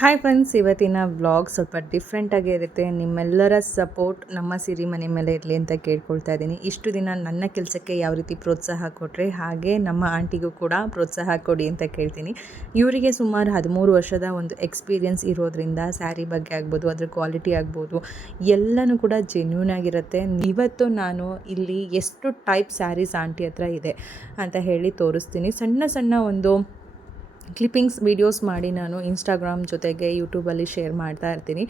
Hi friends, ಇವತ್ತಿನ vlog ಸ್ವಲ್ಪ ಡಿಫ್ರೆಂಟಾಗೇ ಇರುತ್ತೆ. ನಿಮ್ಮೆಲ್ಲರ ಸಪೋರ್ಟ್ ನಮ್ಮ ಸಿರಿ ಮನೆ ಮೇಲೆ ಇರಲಿ ಅಂತ ಕೇಳ್ಕೊಳ್ತಾ ಇದ್ದೀನಿ. ಇಷ್ಟು ದಿನ ನನ್ನ ಕೆಲಸಕ್ಕೆ ಯಾವ ರೀತಿ ಪ್ರೋತ್ಸಾಹ ಕೊಟ್ಟರೆ ಹಾಗೆ ನಮ್ಮ ಆಂಟಿಗೂ ಕೂಡ ಪ್ರೋತ್ಸಾಹ ಕೊಡಿ ಅಂತ ಕೇಳ್ತೀನಿ. ಇವರಿಗೆ ಸುಮಾರು 13 ವರ್ಷದ ಒಂದು ಎಕ್ಸ್ಪೀರಿಯೆನ್ಸ್ ಇರೋದ್ರಿಂದ ಸ್ಯಾರಿ ಬಗ್ಗೆ ಆಗ್ಬೋದು, ಅದ್ರ ಕ್ವಾಲಿಟಿ ಆಗ್ಬೋದು ಎಲ್ಲನೂ ಕೂಡ ಜೆನ್ಯೂನ್ ಆಗಿರುತ್ತೆ. ಇವತ್ತು ನಾನು ಇಲ್ಲಿ ಎಷ್ಟು ಟೈಪ್ ಸ್ಯಾರೀಸ್ ಆಂಟಿ ಹತ್ರ ಇದೆ ಅಂತ ಹೇಳಿ ತೋರಿಸ್ತೀನಿ. ಸಣ್ಣ ಸಣ್ಣ ಒಂದು ಕ್ಲಿಪ್ಪಿಂಗ್ಸ್ ವೀಡಿಯೋಸ್ ಮಾಡಿ ನಾನು ಇನ್ಸ್ಟಾಗ್ರಾಮ್ ಜೊತೆಗೆ ಯೂಟ್ಯೂಬಲ್ಲಿ ಶೇರ್ ಮಾಡ್ತಾ ಇರ್ತೀನಿ.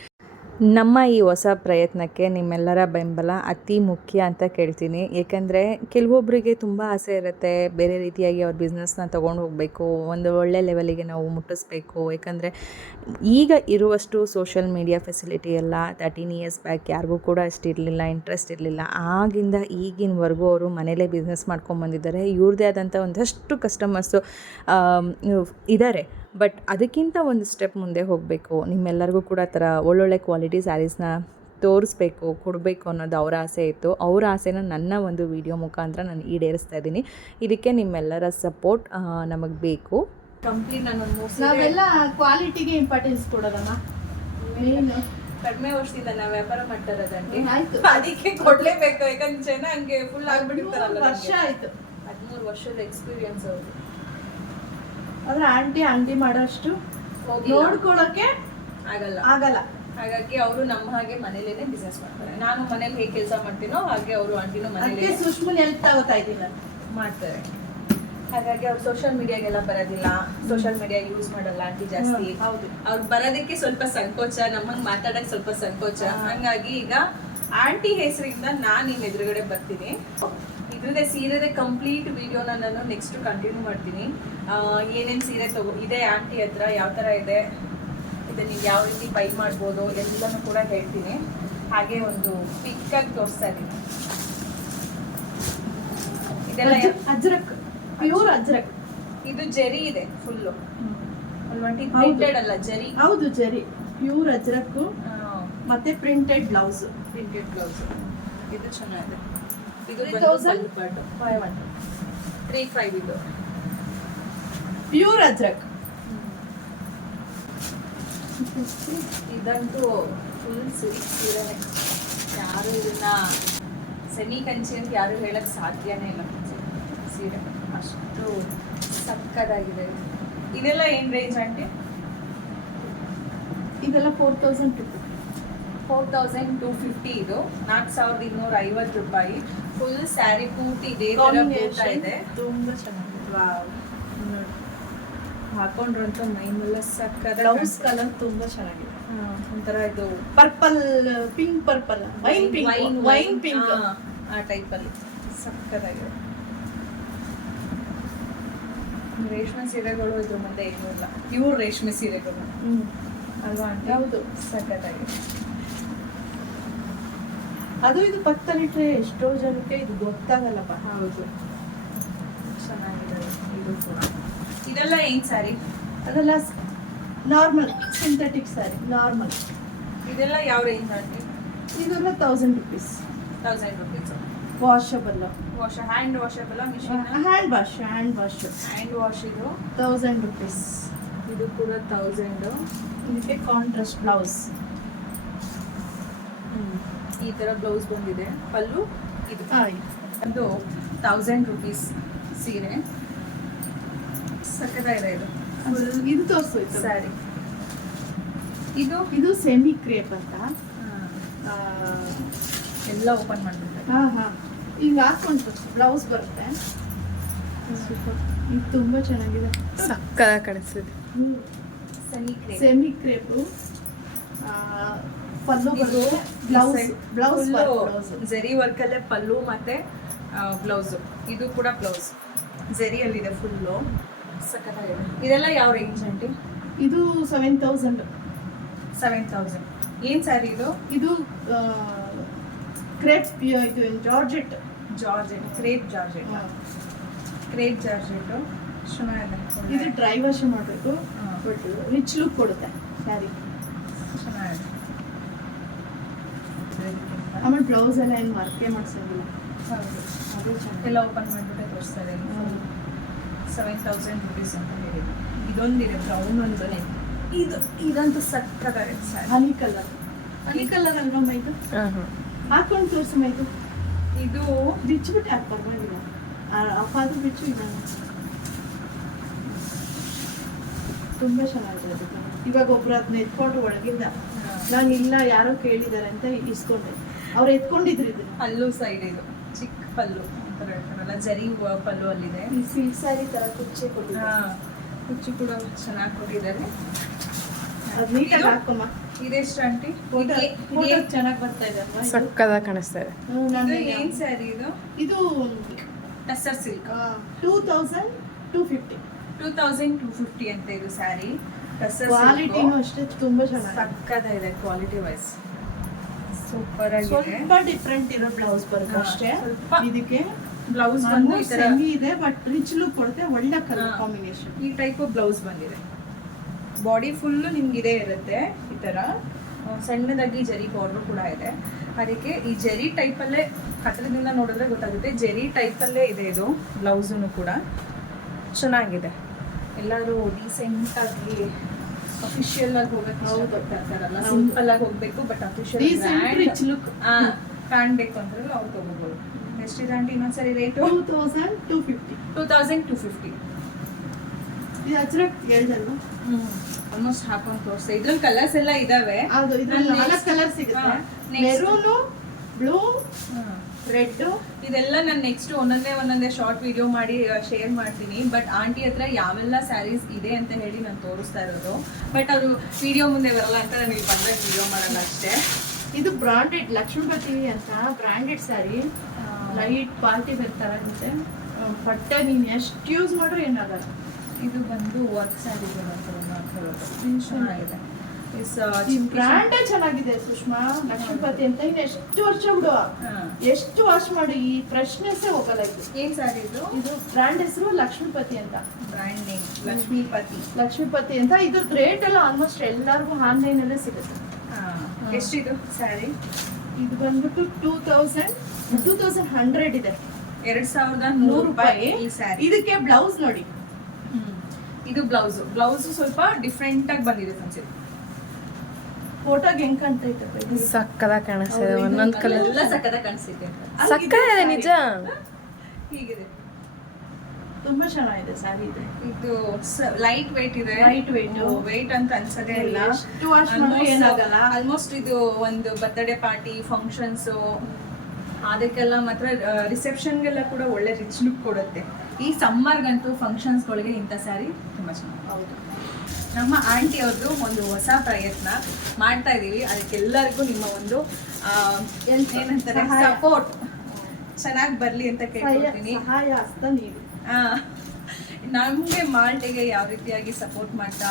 ನಮ್ಮ ಈ ಹೊಸ ಪ್ರಯತ್ನಕ್ಕೆ ನಿಮ್ಮೆಲ್ಲರ ಬೆಂಬಲ ಅತಿ ಮುಖ್ಯ ಅಂತ ಕೇಳ್ತೀನಿ. ಏಕೆಂದರೆ ಕೆಲವೊಬ್ಬರಿಗೆ ತುಂಬ ಆಸೆ ಇರುತ್ತೆ, ಬೇರೆ ರೀತಿಯಾಗಿ ಅವ್ರ ಬಿಸ್ನೆಸ್ನ ತೊಗೊಂಡು ಹೋಗಬೇಕು, ಒಂದು ಒಳ್ಳೆ ಲೆವೆಲಿಗೆ ನಾವು ಮುಟ್ಟಿಸ್ಬೇಕು. ಏಕೆಂದರೆ ಈಗ ಇರುವಷ್ಟು ಸೋಷಲ್ ಮೀಡಿಯಾ ಫೆಸಿಲಿಟಿ ಎಲ್ಲ 13 ಇಯರ್ಸ್ ಬ್ಯಾಕ್ ಯಾರಿಗೂ ಕೂಡ ಅಷ್ಟಿರಲಿಲ್ಲ, ಇಂಟ್ರೆಸ್ಟ್ ಇರಲಿಲ್ಲ. ಆಗಿಂದ ಈಗಿನವರೆಗೂ ಅವರು ಮನೇಲೇ ಬಿಸ್ನೆಸ್ ಮಾಡ್ಕೊಂಬಂದಿದ್ದಾರೆ. ಇವ್ರದ್ದೇ ಆದಂಥ ಒಂದಷ್ಟು ಕಸ್ಟಮರ್ಸು ಇದ್ದಾರೆ. ಬಟ್ ಅದಕ್ಕಿಂತ ಒಂದು ಸ್ಟೆಪ್ ಮುಂದೆ ಹೋಗಬೇಕು. ನಿಮ್ಮೆಲ್ಲರಿಗೂ ಕೂಡ ಆ ಥರ ಒಳ್ಳೊಳ್ಳೆ ಕ್ವಾಲಿಟಿ ಸ್ಯಾರೀಸ್ನ ತೋರಿಸ್ಬೇಕು, ಕೊಡಬೇಕು ಅನ್ನೋದು ಅವರ ಆಸೆ ಇತ್ತು. ಅವರ ಆಸೆನ ನನ್ನ ಒಂದು ವಿಡಿಯೋ ಮುಖಾಂತರ ನಾನು ಈಡೇರಿಸ್ತಾ ಇದ್ದೀನಿ. ಇದಕ್ಕೆ ನಿಮ್ಮೆಲ್ಲರ ಸಪೋರ್ಟ್ ನಮಗೆ ಬೇಕು. ಕಂಪ್ಲೀಟ್ ನಾವೆಲ್ಲ ಕ್ವಾಲಿಟಿಗೆ ಇಂಪಾರ್ಟೆನ್ಸ್ ಕೊಡೋದಮ್ಮ. ಕಡಿಮೆ ವರ್ಷದಿಂದ ನಾವು ವ್ಯಾಪಾರ ಮಾಡ್ತಾ ಇರೋದಂటే ಆಯ್ತು, ಅದಕ್ಕೆ ಕೊಡಲೇಬೇಕು. ಯಾಕಂದ್ರೆ ಜನ ಹಂಗೆ ಫುಲ್ ಆಗ್ಬಿಟ್ಟಿರ್ತಾರಲ್ಲ. ವರ್ಷ ಆಯ್ತು, 13 ವರ್ಷದ ಎಕ್ಸ್ಪೀರಿಯನ್ಸ್ ಅವರು. ಆದ್ರೆ ಆಂಟಿ ಮಾಡೋಷ್ಟು ನೋಡ್ಕೊಳಕ್ಕೆ ಆಗಲ್ಲ. ಹಾಗಾಗಿ ಅವರು ನಮ್ಮ ಹಾಗೆ ಮನೇಲೇನೆ ಬಿಸ್ನೆಸ್ ಮಾಡ್ತಾರೆ. ನಾನು ಮನೇಲಿ ಹೇಗೆ ಕೆಲಸ ಮಾಡ್ತೀನೋ ಹಾಗೆ ಅವರು ಆಂಟಿನೂ ಮನೇಲಿ ಸುಷ್ಮನ್ ಹೆಲ್ಪ್ ತಗೋತಾ ಇದ್ದೀನಿ ಮಾಡ್ತಾರೆ. ಹಾಗಾಗಿ ಅವ್ರು ಸೋಷಿಯಲ್ ಮೀಡಿಯಾಗೆಲ್ಲ ಬರೋದಿಲ್ಲ, ಸೋಷಿಯಲ್ ಮೀಡಿಯಾ ಯೂಸ್ ಮಾಡಲ್ಲ ಆಂಟಿ ಜಾಸ್ತಿ. ಹೌದು, ಅವ್ರು ಬರೋದಕ್ಕೆ ಸ್ವಲ್ಪ ಸಂಕೋಚ, ನಮ್ಮಂಗೆ ಮಾತಾಡಕ್ಕೆ ಸ್ವಲ್ಪ ಸಂಕೋಚ. ಹಂಗಾಗಿ ಈಗ ಆಂಟಿ ಹೆಸರಿಂದ ನಾನು ನಿಮ್ಮ ಎದುರುಗಡೆ ಬರ್ತೀನಿ. ಇದ್ರದ್ದೇ ಸೀರೆದೇ ಕಂಪ್ಲೀಟ್ ವಿಡಿಯೋನ ನಾನು ನೆಕ್ಸ್ಟ್ ಕಂಟಿನ್ಯೂ ಮಾಡ್ತೀನಿ. ಏನೇನು ಸೀರೆ ಇದೆ ಆಂಟಿ ಹತ್ರ, ಯಾವ ಥರ ಇದೆ, ಇದು ನೀವು ಯಾವ ರೀತಿ ಬೈ ಮಾಡ್ಬೋದು ಎಲ್ಲನೂ ಕೂಡ ಹೇಳ್ತೀನಿ. ಹಾಗೆ ಒಂದು ಪಿಕ್ಕಾಗಿ ತೋರಿಸ್ತಾ ಇದ್ದೀನಿ. ಇದೆಲ್ಲ ಅಜ್ರಕ್, ಪ್ಯೂರ್ ಅಜ್ರಕ್. ಇದು ಜರಿ ಇದೆ ಫುಲ್ಲು, ಪ್ರಿಂಟೆಡ್ ಅಲ್ಲ ಜರಿ. ಹೌದು, ಜರಿ ಪ್ಯೂರ್ ಅಜ್ರಕ್ ಮತ್ತೆ ಪ್ರಿಂಟೆಡ್ ಬ್ಲೌಸ್. ಇದು ಚೆನ್ನಾಗಿದೆ. ಇದು 35 ಇದು ಪ್ಯೂರ್ ಅಜ್ರಕ್. ಇದಂತೂ ಫುಲ್ ಸಿಲ್ಕ್ ಸೀರೆನೆ. ಯಾರು ಇದನ್ನ ಸೆಮಿ ಕಂಚಿ ಅಂತ ಯಾರು ಹೇಳಕ್ ಸಾಧ್ಯನೇ ಇಲ್ಲ. ಸೀರೆ ಅಷ್ಟು ಸಕ್ಕದಾಗಿದೆ. ಇದೆಲ್ಲ ಏನ್ ರೇಂಜ್ ಆಂಟಿ? ಇದೆಲ್ಲ 4250 ಇದು 4250 ರೂಪಾಯಿ. ಫುಲ್ ಸ್ಯಾರಿ ಪೂರ್ತಿ ಇದೇ ತರ ಬೂಟ ಇದೆ. ತುಂಬಾ ಚೆನ್ನಾಗಿದೆ. ಹಾಕೊಂಡ್ರಂತೂ ಮೈಮೆಲ್ಲ ಸಕ್ಕದ. ಬ್ಲೌಸ್ ಕಲರ್ ತುಂಬಾ ಚೆನ್ನಾಗಿದೆ. ಒಂಥರ ಇದು purple, pink purple, wine pink ಆ ಟೈಪಲ್ಲಿ ಸಕ್ಕದಾಗಿದೆ. ರೇಷ್ಮೆ ಸೀರೆಗಳು ಇದ್ರ ಮುಂದೆ ಏನೂ ಇಲ್ಲ. ಇವ್ರು ರೇಷ್ಮೆ ಸೀರೆಗಳು ಅಲ್ವಾ ಆಂಟಿ? ಹೌದು, ಸಕ್ಕತ್ತಾಗಿದೆ. ಅದು ಇದು ಪಕ್ಕದಲ್ಲಿಟ್ರೆ ಎಷ್ಟೋ ಜನಕ್ಕೆ ಇದು ಗೊತ್ತಾಗಲ್ಲಪ್ಪ. ಹೌದು, ಚೆನ್ನಾಗಿದೆ ಇದು ಕೂಡ. ಇದೆಲ್ಲ ಏನ್ ಸ್ಯಾರಿ? ಅದೆಲ್ಲ ನಾರ್ಮಲ್ ಸಿಂಥೆಟಿಕ್ ಸ್ಯಾರಿ, ನಾರ್ಮಲ್. ಇದೆಲ್ಲ ಯಾವ ರೇಂಜ್ ಆಂಟಿ? ಇದೆಲ್ಲ 1000 rupees. 1000 rupees. Washable, hand washable, machine hand wash. Hand wash. ಇದು 1000 rupees. ಇದು ಕೂಡ 1000. ಇದಕ್ಕೆ ಕಾಂಟ್ರಾಸ್ಟ್ ಬ್ಲೌಸ್. ಈ ತರ ಬ್ಲೌಸ್ ಬಂದಿದೆ. ಪಲ್ಲು ಇದು ಅದು 1000 rupees ಸೀರೆ. ಸಕ್ಕದಾಗಿದೆ ಇದು. ಇದು ತೋರಿಸು ಸ್ಯಾರಿ. ಇದು ಸೆಮಿ ಕ್ರೇಪ್ ಅಂತ. ಎಲ್ಲ ಓಪನ್ ಮಾಡ್ಬಿಟ್ಟೆ. ಈಗ ಹಾಕೊಂಡು ಬ್ಲೌಸ್ ಬರುತ್ತೆ. ಇದು ತುಂಬಾ ಚೆನ್ನಾಗಿದೆ, ಸಕ್ಕದ ಕಾಣಿಸ್ತಿದೆ. ಸೆಮಿ ಕ್ರೇಪ್ ಪಲ್ಲು ಬರುತ್ತೆ, ಬ್ಲೌಸ್ ಜರಿ ವರ್ಕಲ್ಲೇ ಪಲ್ಲು ಮತ್ತೆ ಬ್ಲೌಸು. ಇದು ಕೂಡ ಬ್ಲೌಸ್ ಜರಿಯಲ್ಲಿದೆ ಫುಲ್ಲು. ಸಕ್ಕತ್ತಾಗಿದೆ. ಇದೆಲ್ಲ ಯಾವ ರೇಂಜ್ ಆಂಟಿ? ಇದು 7000. 7000. ಏನು ಸ್ಯಾರಿ ಇದು? ಇದು ಕ್ರೇಪ್, ಇದು ಜಾರ್ಜೆಟ್. ಕ್ರೇಪ್ ಜಾರ್ಜೆಟ್ ಚೆನ್ನಾಗಿದೆ. ಇದು ಡ್ರೈ ವಾಶ್ ಮಾಡಬೇಕು, ಬಟ್ ರಿಚ್ ಲುಕ್ ಕೊಡುತ್ತೆ ಸ್ಯಾರಿ. ಚೆನ್ನಾಗಿದೆ. ಆಮೇಲೆ ಬ್ಲೌಸ್ ಎಲ್ಲ ಏನು ವರ್ಕೇ ಮಾಡಿಸೋದಿಲ್ಲ. ಹೌದು, ಅದು ಎಲ್ಲ ಓಪನ್ ಮಾಡಿಬಿಟ್ಟೆ ತೋರಿಸ್ತಾರೆ. 7000 rupees ಅಂತ ಹೇಳಿದ್ರು. ಇದೊಂದಿದೆ ಬ್ರೌನ್ ಒಂದು ಇದಂತೂ ಸಕ್ಕತ್ತಾಗಿದೆ ಸ್ಯಾರಿ. ಹನಿ ಕಲರ್ ಅಲ್ವಮ್ಮ ಇದು? ಹಾಕೊಂಡು ತೋರಿಸಮ್ಮ ಇದು. ಇದು ಬಿಚ್ಚಿಬಿಟ್ಟು ಯಾಕೆ ಪರವಾಗಿಲ್ಲ, ಅಪ್ಪಾದ್ರೂ ಬಿಚ್ಚು. ಇದನ್ನು ತುಂಬ ಚೆನ್ನಾಗಿದೆ ಅದು. ಇವಾಗ ಒಬ್ರು ಅದನ್ನ ಎತ್ಕೊಂಡು ಒಳಗಿಂದ ನಾನು ಇಲ್ಲ ಯಾರೋ ಕೇಳಿದ್ದಾರೆ ಅಂತ ಇಸ್ಕೊಂಡೆ. ಅವ್ರು ಎತ್ಕೊಂಡಿದ್ರು ಇದನ್ನ. ಪಲ್ಲು ಸೈಡ್ ಇದು ಚಿಕ್ಕ ಪಲ್ಲು ಅಂತಾರೆ, ಹೇಳ್ತಾರಲ್ಲ ಜರಿ ಪಲ್ಲು ಅಲ್ಲಿದೆ. ಈ ಸಿಲ್ಕ್ ಸ್ಯಾರಿ ತರ ಕುಚ್ಚೆ ಕೊಟ್ಟಿದ್ದಾರೆ. ಕುಚ್ಚು ಕೂಡ ಚೆನ್ನಾಗಿ ಕೊಟ್ಟಿದ್ದಾರೆ. ಅದು ನೀಟಾಗಿ ಹಾಕಮ್ಮ. ಇದೆಷ್ಟು ಆಂಟಿ? ಫೋಟೋ ಚೆನ್ನಾಗಿ ಬರ್ತಾ ಇದೆ ಅಲ್ವಾ? ಸಕ್ಕದಾಗಿ ಕಾಣಿಸ್ತಾ ಇದೆ. ಏನ್ ಸ್ಯಾರಿ ಇದು? ಇದು ಟಸರ್ ಸಿಲ್ಕ್ 2250. 2250 ಅಂತ ಇದು ಸ್ಯಾರಿ. ಟಸರ್ ಕ್ವಾಲಿಟಿನೂ ಅಷ್ಟೇ ತುಂಬಾ ಚೆನ್ನಾಗಿದೆ. ಸಕ್ಕತ್ತಾಗಿದೆ ಕ್ವಾಲಿಟಿ ವೈಸ್, ಸೂಪರ್ ಆಗಿದೆ. ಸ್ವಲ್ಪ ಡಿಫ್ರೆಂಟ್ ಇರೋ ಬ್ಲೌಸ್ ಬರುತ್ತೆ ಅಷ್ಟೇ. ಸ್ವಲ್ಪ ಇದಕ್ಕೆ ಬ್ಲೌಸ್ ಬಂದು ಈ ತರ ಸೆಮಿ ಇದೆ, ಬಟ್ ರಿಚ್ ಲುಕ್ ಕೊಡುತ್ತೆ. ಒಳ್ಳೆ ಕಲರ್ ಕಾಂಬಿನೇಷನ್. ಈ ಟೈಪ್ ಬ್ಲೌಸ್ ಬಂದಿದೆ. ಬಾಡಿ ಫುಲ್ಲು ನಿಮ್ಗೆ ಇದೇ ಇರುತ್ತೆ ಈ ತರ. ಸಣ್ಣದಾಗಿ ಜರಿ ಬಾರ್ಡರ್ ಕೂಡ ಇದೆ. ಅದಕ್ಕೆ ಈ ಜರಿ ಟೈಪಲ್ಲೇ ಹತ್ರದಿಂದ ನೋಡಿದ್ರೆ ಗೊತ್ತಾಗುತ್ತೆ, ಜರಿ ಟೈಪಲ್ಲೇ ಇದೆ ಇದು. ಬ್ಲೌಸೂ ಕೂಡ ಚೆನ್ನಾಗಿದೆ. ಎಲ್ಲರೂ ಡೀಸೆಂಟ್ ಆಗಿ ಅಫಿಷಿಯಲ್ ಆಗಿ ಹೋಗಕ್ಕೆ ಇಷ್ಟಪಡ್ತಾರಲ್ಲ, ಸಿಂಪಲ್ ಆಗಿ ಹೋಗ್ಬೇಕು ಬಟ್ ಅಫಿಷಿಯಲ್ ರಿಚ್ ಲುಕ್ ಕಾಣ್ಬೇಕು ಅಂದ್ರೆ ಅವ್ರು ತಗೋಬಹುದು. ಎಷ್ಟಿದೆ ಆಂಟಿ ಇನ್ನೊಂದ್ಸರಿ ರೇಟು? 2250. 2250. ಇದು ಅಜ್ರಕ್ ಹೇಳ್ದಲ್ವಾ? ಆಲ್ಮೋಸ್ಟ್ ಹಾಕೊಂಡು ತೋರಿಸ್ತೆ. ಇದ್ರಲ್ಲಿ ಕಲರ್ಸ್ ಎಲ್ಲ ಇದಾವೆ. ಅದು ಇದ್ರಲ್ಲಿ 4 ಕಲರ್ ಸಿಗುತ್ತೆ. Maroon, blue, red. ಇದೆಲ್ಲ ನಾನು ನೆಕ್ಸ್ಟ್ ಒಂದೊಂದೇ ಶಾರ್ಟ್ ವಿಡಿಯೋ ಮಾಡಿ ಶೇರ್ ಮಾಡ್ತೀನಿ. ಬಟ್ ಆಂಟಿ ಹತ್ರ ಯಾವೆಲ್ಲ ಸ್ಯಾರೀಸ್ ಇದೆ ಅಂತ ಹೇಳಿ ನಾನು ತೋರಿಸ್ತಾ ಇರೋದು. ಬಟ್ ಅವರು ವಿಡಿಯೋ ಮುಂದೆ ಬರಲ್ಲ ಅಂತ ನಾನು ಇಲ್ಲಿ ಬಂದಾಗ ವಿಡಿಯೋ ಮಾಡಲ್ಲ ಅಷ್ಟೇ. ಇದು ಬ್ರಾಂಡೆಡ್ ಲಕ್ಷ್ಮೀಪತಿ ಅಂತ branded sari. Light party wear ತರ ಇರುತ್ತೆ. ಬಟ್ಟೆ ನೀನು ಎಷ್ಟು ಯೂಸ್ ಮಾಡ್ರೂ ಏನಾಗಲ್ಲ. ಇದು ಬಂದು ವರ್ಕ್ ಸ್ಯಾರಿ ಚೆನ್ನಾಗಿದೆ. ಬ್ರಾಂಡೇ ಚೆನ್ನಾಗಿದೆ ಸುಷ್ಮಾ. ಲಕ್ಷ್ಮೀಪತಿ ಅಂತ ಇನ್ನು ಎಷ್ಟು ವರ್ಷ ಬಿಡುವ, ಎಷ್ಟು ವಾಶ್ ಮಾಡಿ ಈ ಫ್ರೆಶ್ನೆಸ್ಸೇ ಹೋಗಲ್ಲ. ಇದು ಏನ್ ಸ್ಯಾರಿ ಇದು? ಇದು ಬ್ರ್ಯಾಂಡ್ ಹೆಸರು ಲಕ್ಷ್ಮೀಪತಿ ಅಂತ. ಬ್ರ್ಯಾಂಡ್ ನೇಮ್ ಲಕ್ಷ್ಮೀಪತಿ ಅಂತ. ಇದ್ರದ್ದು ರೇಟ್ ಎಲ್ಲ ಆಲ್ಮೋಸ್ಟ್ ಎಲ್ಲರಿಗೂ ಆನ್ಲೈನ್ ಅಲ್ಲೇ ಸಿಗುತ್ತೆ. ಎಷ್ಟಿದು ಸ್ಯಾರಿ? ಇದು ಬಂದ್ಬಿಟ್ಟು 2100 ಇದೆ. 2100 ರೂಪಾಯಿ ಈ ಸ್ಯಾರಿ. ಇದಕ್ಕೆ ಬ್ಲೌಸ್ ನೋಡಿ. ಇದು ಬ್ಲೌಸ್ ಸ್ವಲ್ಪ ಡಿಫ್ರೆಂಟ್ ಆಗಿ ಬಂದಿದೆ ಅನ್ಸುತ್ತೆ. ಫೋಟೋಗೆ ಹೆಂಗ್ ಕಾಣ್ತೈತೆ? ಸಕ್ಕದಾಗಿ ಕಾಣಿಸ್ತಾ ಇದೆ. ಒಂದೊಂದು ಕಲರ್ ಎಲ್ಲ ಸಕ್ಕತ್ತಾಗಿ ಕಾಣಿಸ್ತಿದೆ. ಸಕ್ಕದಾಗಿದೆ ನಿಜ. ಹೀಗಿದೆ, ತುಂಬಾ ಚೆನ್ನಾಗಿದೆ ಸ್ಯಾರಿ. ಇದೆ ಇದು ಲೈಟ್ ವೇಟ್ ಇದೆ. ಲೈಟ್ ವೇಟ್ ಅಂತ ಅನ್ಸೋದೇ ಇಲ್ಲ. ಎಷ್ಟು ವಾಶ್ ಮಾಡಿದ್ರೆ ಏನಾಗಲ್ಲ. ಆಲ್ಮೋಸ್ಟ್ ಇದು ಒಂದು ಬರ್ತ್ಡೇ ಪಾರ್ಟಿ, ಫಂಕ್ಷನ್ಸ್ ಅದಕ್ಕೆಲ್ಲ ಮಾತ್ರ, ರಿಸೆಪ್ಷನ್ಗೆಲ್ಲ ಕೂಡ ಒಳ್ಳೆ ರಿಚ್ ಲುಕ್ ಕೊಡುತ್ತೆ. ಈ ಸಮ್ಮರ್ಗಂತೂ ಫಂಕ್ಷನ್ಸ್ಗಳಿಗೆ ಇಂಥ ಸ್ಯಾರಿ ತುಂಬ ಚೆನ್ನಾಗಿ. ಹೌದು. ನಮ್ಮ ಆಂಟಿ ಅವ್ರದ್ದು ಒಂದು ಹೊಸ ಪ್ರಯತ್ನ ಮಾಡ್ತಾ ಇದೀವಿ. ಅದಕ್ಕೆಲ್ಲರಿಗೂ ನಿಮ್ಮ ಒಂದು ಏನಂತಾರೆ ಸಪೋರ್ಟ್ ಚೆನ್ನಾಗಿ ಬರಲಿ ಅಂತ ಕೇಳ್ಕೊಳ್ತೀನಿ. ಸಹಾಯ ಹಸ್ತ ನೀಡಿ. ನಮಗೆ ಮಾಲ್ಟಿಗೆ ಯಾವ ರೀತಿಯಾಗಿ ಸಪೋರ್ಟ್ ಮಾಡ್ತಾ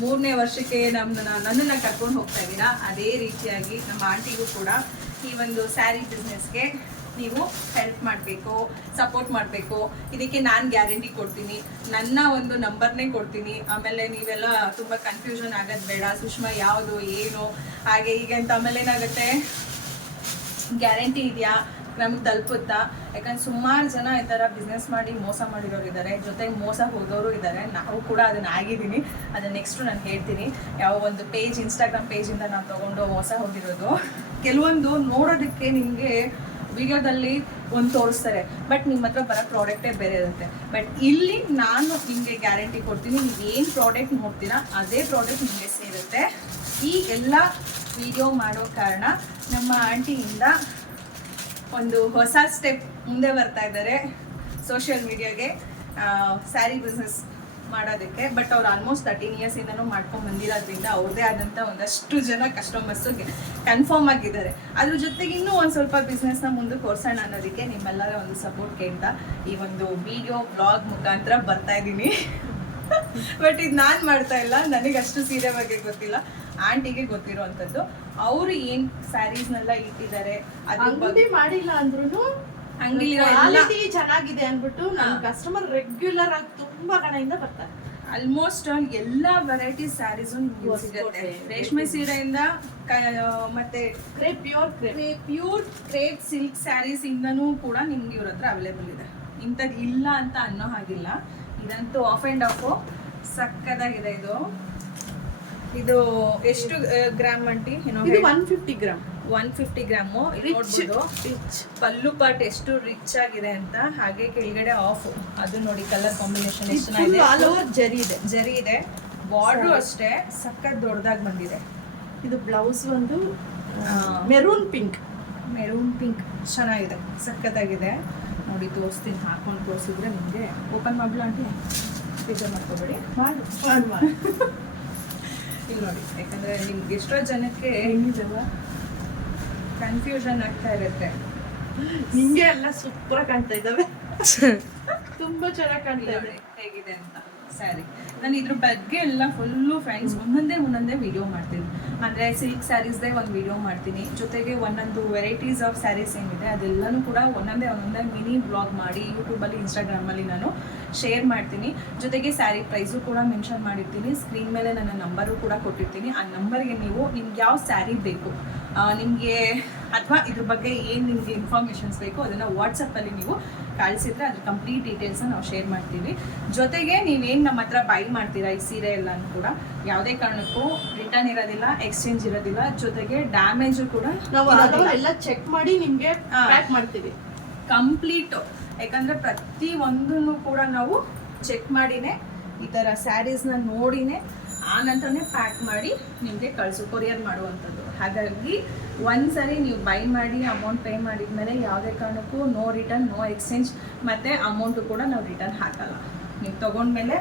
3ನೇ ವರ್ಷಕ್ಕೆ ನನ್ನನ್ನು ಕರ್ಕೊಂಡು ಹೋಗ್ತಾ ಇದ್ದೀರಾ, ಅದೇ ರೀತಿಯಾಗಿ ನಮ್ಮ ಆಂಟಿಗೂ ಕೂಡ ಈ ಒಂದು ಸ್ಯಾರಿ ಬಿಸ್ನೆಸ್ಗೆ ನೀವು ಹೆಲ್ಪ್ ಮಾಡಬೇಕು, ಸಪೋರ್ಟ್ ಮಾಡಬೇಕು. ಇದಕ್ಕೆ ನಾನು ಗ್ಯಾರಂಟಿ ಕೊಡ್ತೀನಿ, ನನ್ನ ಒಂದು ನಂಬರ್ನೇ ಕೊಡ್ತೀನಿ. ಆಮೇಲೆ ನೀವೆಲ್ಲ ತುಂಬ ಕನ್ಫ್ಯೂಷನ್ ಆಗೋದು ಬೇಡ, ಸುಷ್ಮಾ ಯಾವುದು ಏನು ಹಾಗೆ ಹೀಗೆ ಅಂತ. ಆಮೇಲೆ ಏನಾಗುತ್ತೆ, ಗ್ಯಾರಂಟಿ ಇದೆಯಾ, ನಮ್ಗೆ ತಲುಪುತ್ತಾ? ಯಾಕಂದ್ರೆ ಸುಮಾರು ಜನ ಈ ಥರ ಬಿಸ್ನೆಸ್ ಮಾಡಿ ಮೋಸ ಮಾಡಿರೋರು ಇದ್ದಾರೆ, ಜೊತೆಗೆ ಮೋಸ ಹೋದವರು ಇದ್ದಾರೆ. ನಾವು ಕೂಡ ಅದನ್ನು ಆಗಿದ್ದೀನಿ. ಅದನ್ನು ನೆಕ್ಸ್ಟು ನಾನು ಹೇಳ್ತೀನಿ. ಯಾವ ಒಂದು ಪೇಜ್, ಇನ್ಸ್ಟಾಗ್ರಾಮ್ ಪೇಜಿಂದ ನಾನು ತೊಗೊಂಡು ಮೋಸ ಹೋಗಿರೋದು. ಕೆಲವೊಂದು ನೋಡೋದಕ್ಕೆ ನಿಮಗೆ ವಿಡಿಯೋದಲ್ಲಿ ಒಂದು ತೋರಿಸ್ತಾರೆ, ಬಟ್ ನಿಮ್ಮ ಹತ್ರ ಬರೋ ಪ್ರಾಡಕ್ಟೇ ಬೇರೆ ಇರುತ್ತೆ. ಬಟ್ ಇಲ್ಲಿ ನಾನು ನಿಮಗೆ ಗ್ಯಾರಂಟಿ ಕೊಡ್ತೀನಿ, ನೀವು ಏನು ಪ್ರಾಡಕ್ಟ್ ನೋಡ್ತೀರಾ ಅದೇ ಪ್ರಾಡಕ್ಟ್ ನಿಮಗೆ ಸೇರುತ್ತೆ. ಈ ಎಲ್ಲ ವಿಡಿಯೋ ಮಾಡೋ ಕಾರಣ ನಮ್ಮ ಆಂಟಿಯಿಂದ ಒಂದು ಹೊಸ ಸ್ಟೆಪ್ ಮುಂದೆ ಬರ್ತಾ ಇದ್ದಾರೆ ಸೋಷಿಯಲ್ ಮೀಡಿಯಾಗೆ, ಸ್ಯಾರಿ ಬಿಸ್ನೆಸ್ ಮಾಡೋದಕ್ಕೆ. ಬಟ್ ಅವ್ರು ಆಲ್ಮೋಸ್ಟ್ 13 ಇಯರ್ಸಿಂದನೂ ಮಾಡ್ಕೊಂಡು ಬಂದಿರೋದ್ರಿಂದ ಅವ್ರದ್ದೇ ಆದಂಥ ಒಂದಷ್ಟು ಜನ ಕಸ್ಟಮರ್ಸು ಕನ್ಫರ್ಮ್ ಆಗಿದ್ದಾರೆ. ಅದ್ರ ಜೊತೆಗೆ ಇನ್ನೂ ಒಂದು ಸ್ವಲ್ಪ ಬಿಸ್ನೆಸ್ನ ಮುಂದಕ್ಕೆ ಹೊರ್ಸೋಣ ಅನ್ನೋದಕ್ಕೆ ನಿಮ್ಮೆಲ್ಲರ ಒಂದು ಸಪೋರ್ಟ್ ಕೇಳ್ತಾ ಈ ಒಂದು ವಿಡಿಯೋ ಬ್ಲಾಗ್ ಮುಖಾಂತರ ಬರ್ತಾ ಇದ್ದೀನಿ. ಬಟ್ ಇದು ನಾನು ಮಾಡ್ತಾ ಇಲ್ಲ, ನನಗೆ ಅಷ್ಟು ಸೀರೆ ಬಗ್ಗೆ ಗೊತ್ತಿಲ್ಲ, ಆಂಟಿಗೆ ಗೊತ್ತಿರೋವಂಥದ್ದು. ಅವರು ಏನು ಸ್ಯಾರೀಸ್ನೆಲ್ಲ ಇಟ್ಟಿದ್ದಾರೆ ಅದ್ರ ಬಗ್ಗೆ ಮಾಡಿಲ್ಲ ಅಂದ್ರೂ ಅಂಗಡಿಲಿರೋ ಕ್ವಾಲಿಟಿ ಚೆನ್ನಾಗಿದೆ ಅಂದ್ಬಿಟ್ಟು ನಮ್ಮ ಕಸ್ಟಮರ್ ರೆಗ್ಯುಲರ್ ಆಗಿ ತುಂಬಾ ಕಡೆಯಿಂದ ಬರ್ತಾರೆ. ಆಲ್ಮೋಸ್ಟ್ ಎಲ್ಲ ವೆರೈಟಿ ಸ್ಯಾರೀಸು ನಿಮ್ಗೆ ಸಿಗುತ್ತೆ. ರೇಷ್ಮೆ ಸೀರೆಯಿಂದ ಮತ್ತೆ ಪ್ಯೂರ್ ಕ್ರೇಪ್ ಸಿಲ್ಕ್ ಸ್ಯಾರೀಸ್ ಇಂದನೂ ಕೂಡ ನಿಮ್ಗೆ ಇವ್ರ ಹತ್ರ ಅವೈಲೇಬಲ್ ಇದೆ. ಇಂಥದ್ದು ಇಲ್ಲ ಅಂತ ಅನ್ನೋ ಹಾಗಿಲ್ಲ. ಇದಂತೂ ಆಫ್ ಆ್ಯಂಡ್ ಆಫು ಸಕ್ಕದಾಗಿದೆ. ಇದು ಇದು ಎಷ್ಟು ಗ್ರಾಮ್ ಅಂಟಿ ಇದು 150 ಗ್ರಾಮ್ 150 ಗ್ರಾಮು. ರಿಚ್ ಪಲ್ಲು ಪಾಟ್ ಎಷ್ಟು ರಿಚ್ ಆಗಿದೆ ಅಂತ. ಹಾಗೆ ಕೆಳಗಡೆ ಆಫ್ ಅದು ನೋಡಿ ಕಲರ್ ಕಾಂಬಿನೇಷನ್ ಎಷ್ಟು ಫುಲ್ ಚೆನ್ನಾಗಿದೆ. ಆಲ್ ಓವರ್ ಜರಿ ಇದೆ. ಬಾರ್ಡ್ರು ಅಷ್ಟೇ ಸಖತ್ ದೊಡ್ಡದಾಗಿ ಬಂದಿದೆ. ಇದು ಬ್ಲೌಸ್ ಒಂದು ಮೆರೂನ್ ಪಿಂಕ್ ಚೆನ್ನಾಗಿದೆ, ಸಖತ್ತಾಗಿದೆ ನೋಡಿ. ತೋರಿಸ್ತೀನಿ, ಹಾಕೊಂಡು ತೋರಿಸಿದ್ರೆ ನಿಮಗೆ. ಓಪನ್ ಮಾಡ್ಬಿಡ ಆಂಟಿ, ಬೇಜಾರು ಮಾಡ್ಕೋಬೇಡಿ. ಮಾಡಿ ಇಲ್ಲಿ ನೋಡಿ, ಯಾಕಂದ್ರೆ ನಿಮ್ಗೆ ಎಷ್ಟೋ ಜನಕ್ಕೆ ಹೆಂಗಿದೆಲ್ಲ ಕನ್ಫ್ಯೂಷನ್ ಆಗ್ತಾ ಇರುತ್ತೆ. ನಿಂಗೆ ಎಲ್ಲ ಸೂಪರ್ ಕಾಣ್ತಾ ಇದ್ದಾವೆ. ತುಂಬಾ ಚೆನ್ನಾಗಿ ಕಾಣ್ತಾ ಇದೆ. ನೋಡಿ ಹೇಗಿದೆ ಅಂತ ಸ್ಯಾರಿ. ನಾನು ಇದ್ರ ಬಗ್ಗೆ ಎಲ್ಲ ಫುಲ್ಲು ಫ್ರೆಂಡ್ಸ್ ಒಂದೊಂದೇ ವಿಡಿಯೋ ಮಾಡ್ತೀನಿ. ಅಂದರೆ ಸಿಲ್ಕ್ ಸ್ಯಾರೀಸ್ದೇ ಒಂದು ವಿಡಿಯೋ ಮಾಡ್ತೀನಿ, ಜೊತೆಗೆ ಒಂದೊಂದು ವೆರೈಟೀಸ್ ಆಫ್ ಸ್ಯಾರೀಸ್ ಏನಿದೆ ಅದೆಲ್ಲನೂ ಕೂಡ ಒಂದೊಂದೇ ಮಿನಿ ಬ್ಲಾಗ್ ಮಾಡಿ ಯೂಟ್ಯೂಬಲ್ಲಿ ಇನ್ಸ್ಟಾಗ್ರಾಮಲ್ಲಿ ನಾನು ಶೇರ್ ಮಾಡ್ತೀನಿ. ಜೊತೆಗೆ ಸ್ಯಾರಿ ಪ್ರೈಸು ಕೂಡ ಮೆನ್ಷನ್ ಮಾಡಿರ್ತೀನಿ. ಸ್ಕ್ರೀನ್ ಮೇಲೆ ನನ್ನ ನಂಬರು ಕೂಡ ಕೊಟ್ಟಿರ್ತೀನಿ. ಆ ನಂಬರ್ಗೆ ನೀವು ನಿಮ್ಗೆ ಯಾವ ಸ್ಯಾರಿ ಬೇಕು, ನಿಮಗೆ ಅಥವಾ ಇದ್ರ ಬಗ್ಗೆ ಏನು ನಿಮಗೆ ಇನ್ಫಾರ್ಮೇಷನ್ಸ್ ಬೇಕು ಅದನ್ನು ವಾಟ್ಸಪ್ಪಲ್ಲಿ ನೀವು ಕಳಿಸಿದ್ರೆ ಅದ್ರ ಕಂಪ್ಲೀಟ್ ಡೀಟೇಲ್ಸನ್ನು ನಾವು ಶೇರ್ ಮಾಡ್ತೀವಿ. ಜೊತೆಗೆ ನೀವೇನು ನಮ್ಮ ಹತ್ರ ಬೈ ಮಾಡ್ತೀರಾ ಈ ಸೀರೆ ಎಲ್ಲನೂ ಕೂಡ ಯಾವುದೇ ಕಾರಣಕ್ಕೂ ರಿಟರ್ನ್ ಇರೋದಿಲ್ಲ, ಎಕ್ಸ್ಚೇಂಜ್ ಇರೋದಿಲ್ಲ. ಜೊತೆಗೆ ಡ್ಯಾಮೇಜು ಕೂಡ ನಾವು ಎಲ್ಲ ಚೆಕ್ ಮಾಡಿ ನಿಮ್ಗೆ ಪ್ಯಾಕ್ ಮಾಡ್ತೀವಿ ಕಂಪ್ಲೀಟು. ಯಾಕಂದರೆ ಪ್ರತಿ ಒಂದನ್ನು ಕೂಡ ನಾವು ಚೆಕ್ ಮಾಡಿನೇ ಈ ಥರ ಸ್ಯಾರೀಸ್ನ ನೋಡಿನೇ ಆ ನಂತರನೇ ಪ್ಯಾಕ್ ಮಾಡಿ ನಿಮಗೆ ಕೊರಿಯರ್ ಮಾಡುವಂಥದ್ದು. ಹಾಗಾಗಿ ಒಂದ್ಸರಿ ನೀವು ಬೈ ಮಾಡಿ ಅಮೌಂಟ್ ಪೇ ಮಾಡಿದ್ಮೇಲೆ ಯಾವುದೇ ಕಾರಣಕ್ಕೂ ನೋ ರಿಟರ್ನ್, ನೋ ಎಕ್ಸ್ಚೇಂಜ್, ಮತ್ತು ಅಮೌಂಟು ಕೂಡ ನಾವು ರಿಟರ್ನ್ ಹಾಕಲ್ಲ. ನೀವು ತೊಗೊಂಡ್ಮೇಲೆ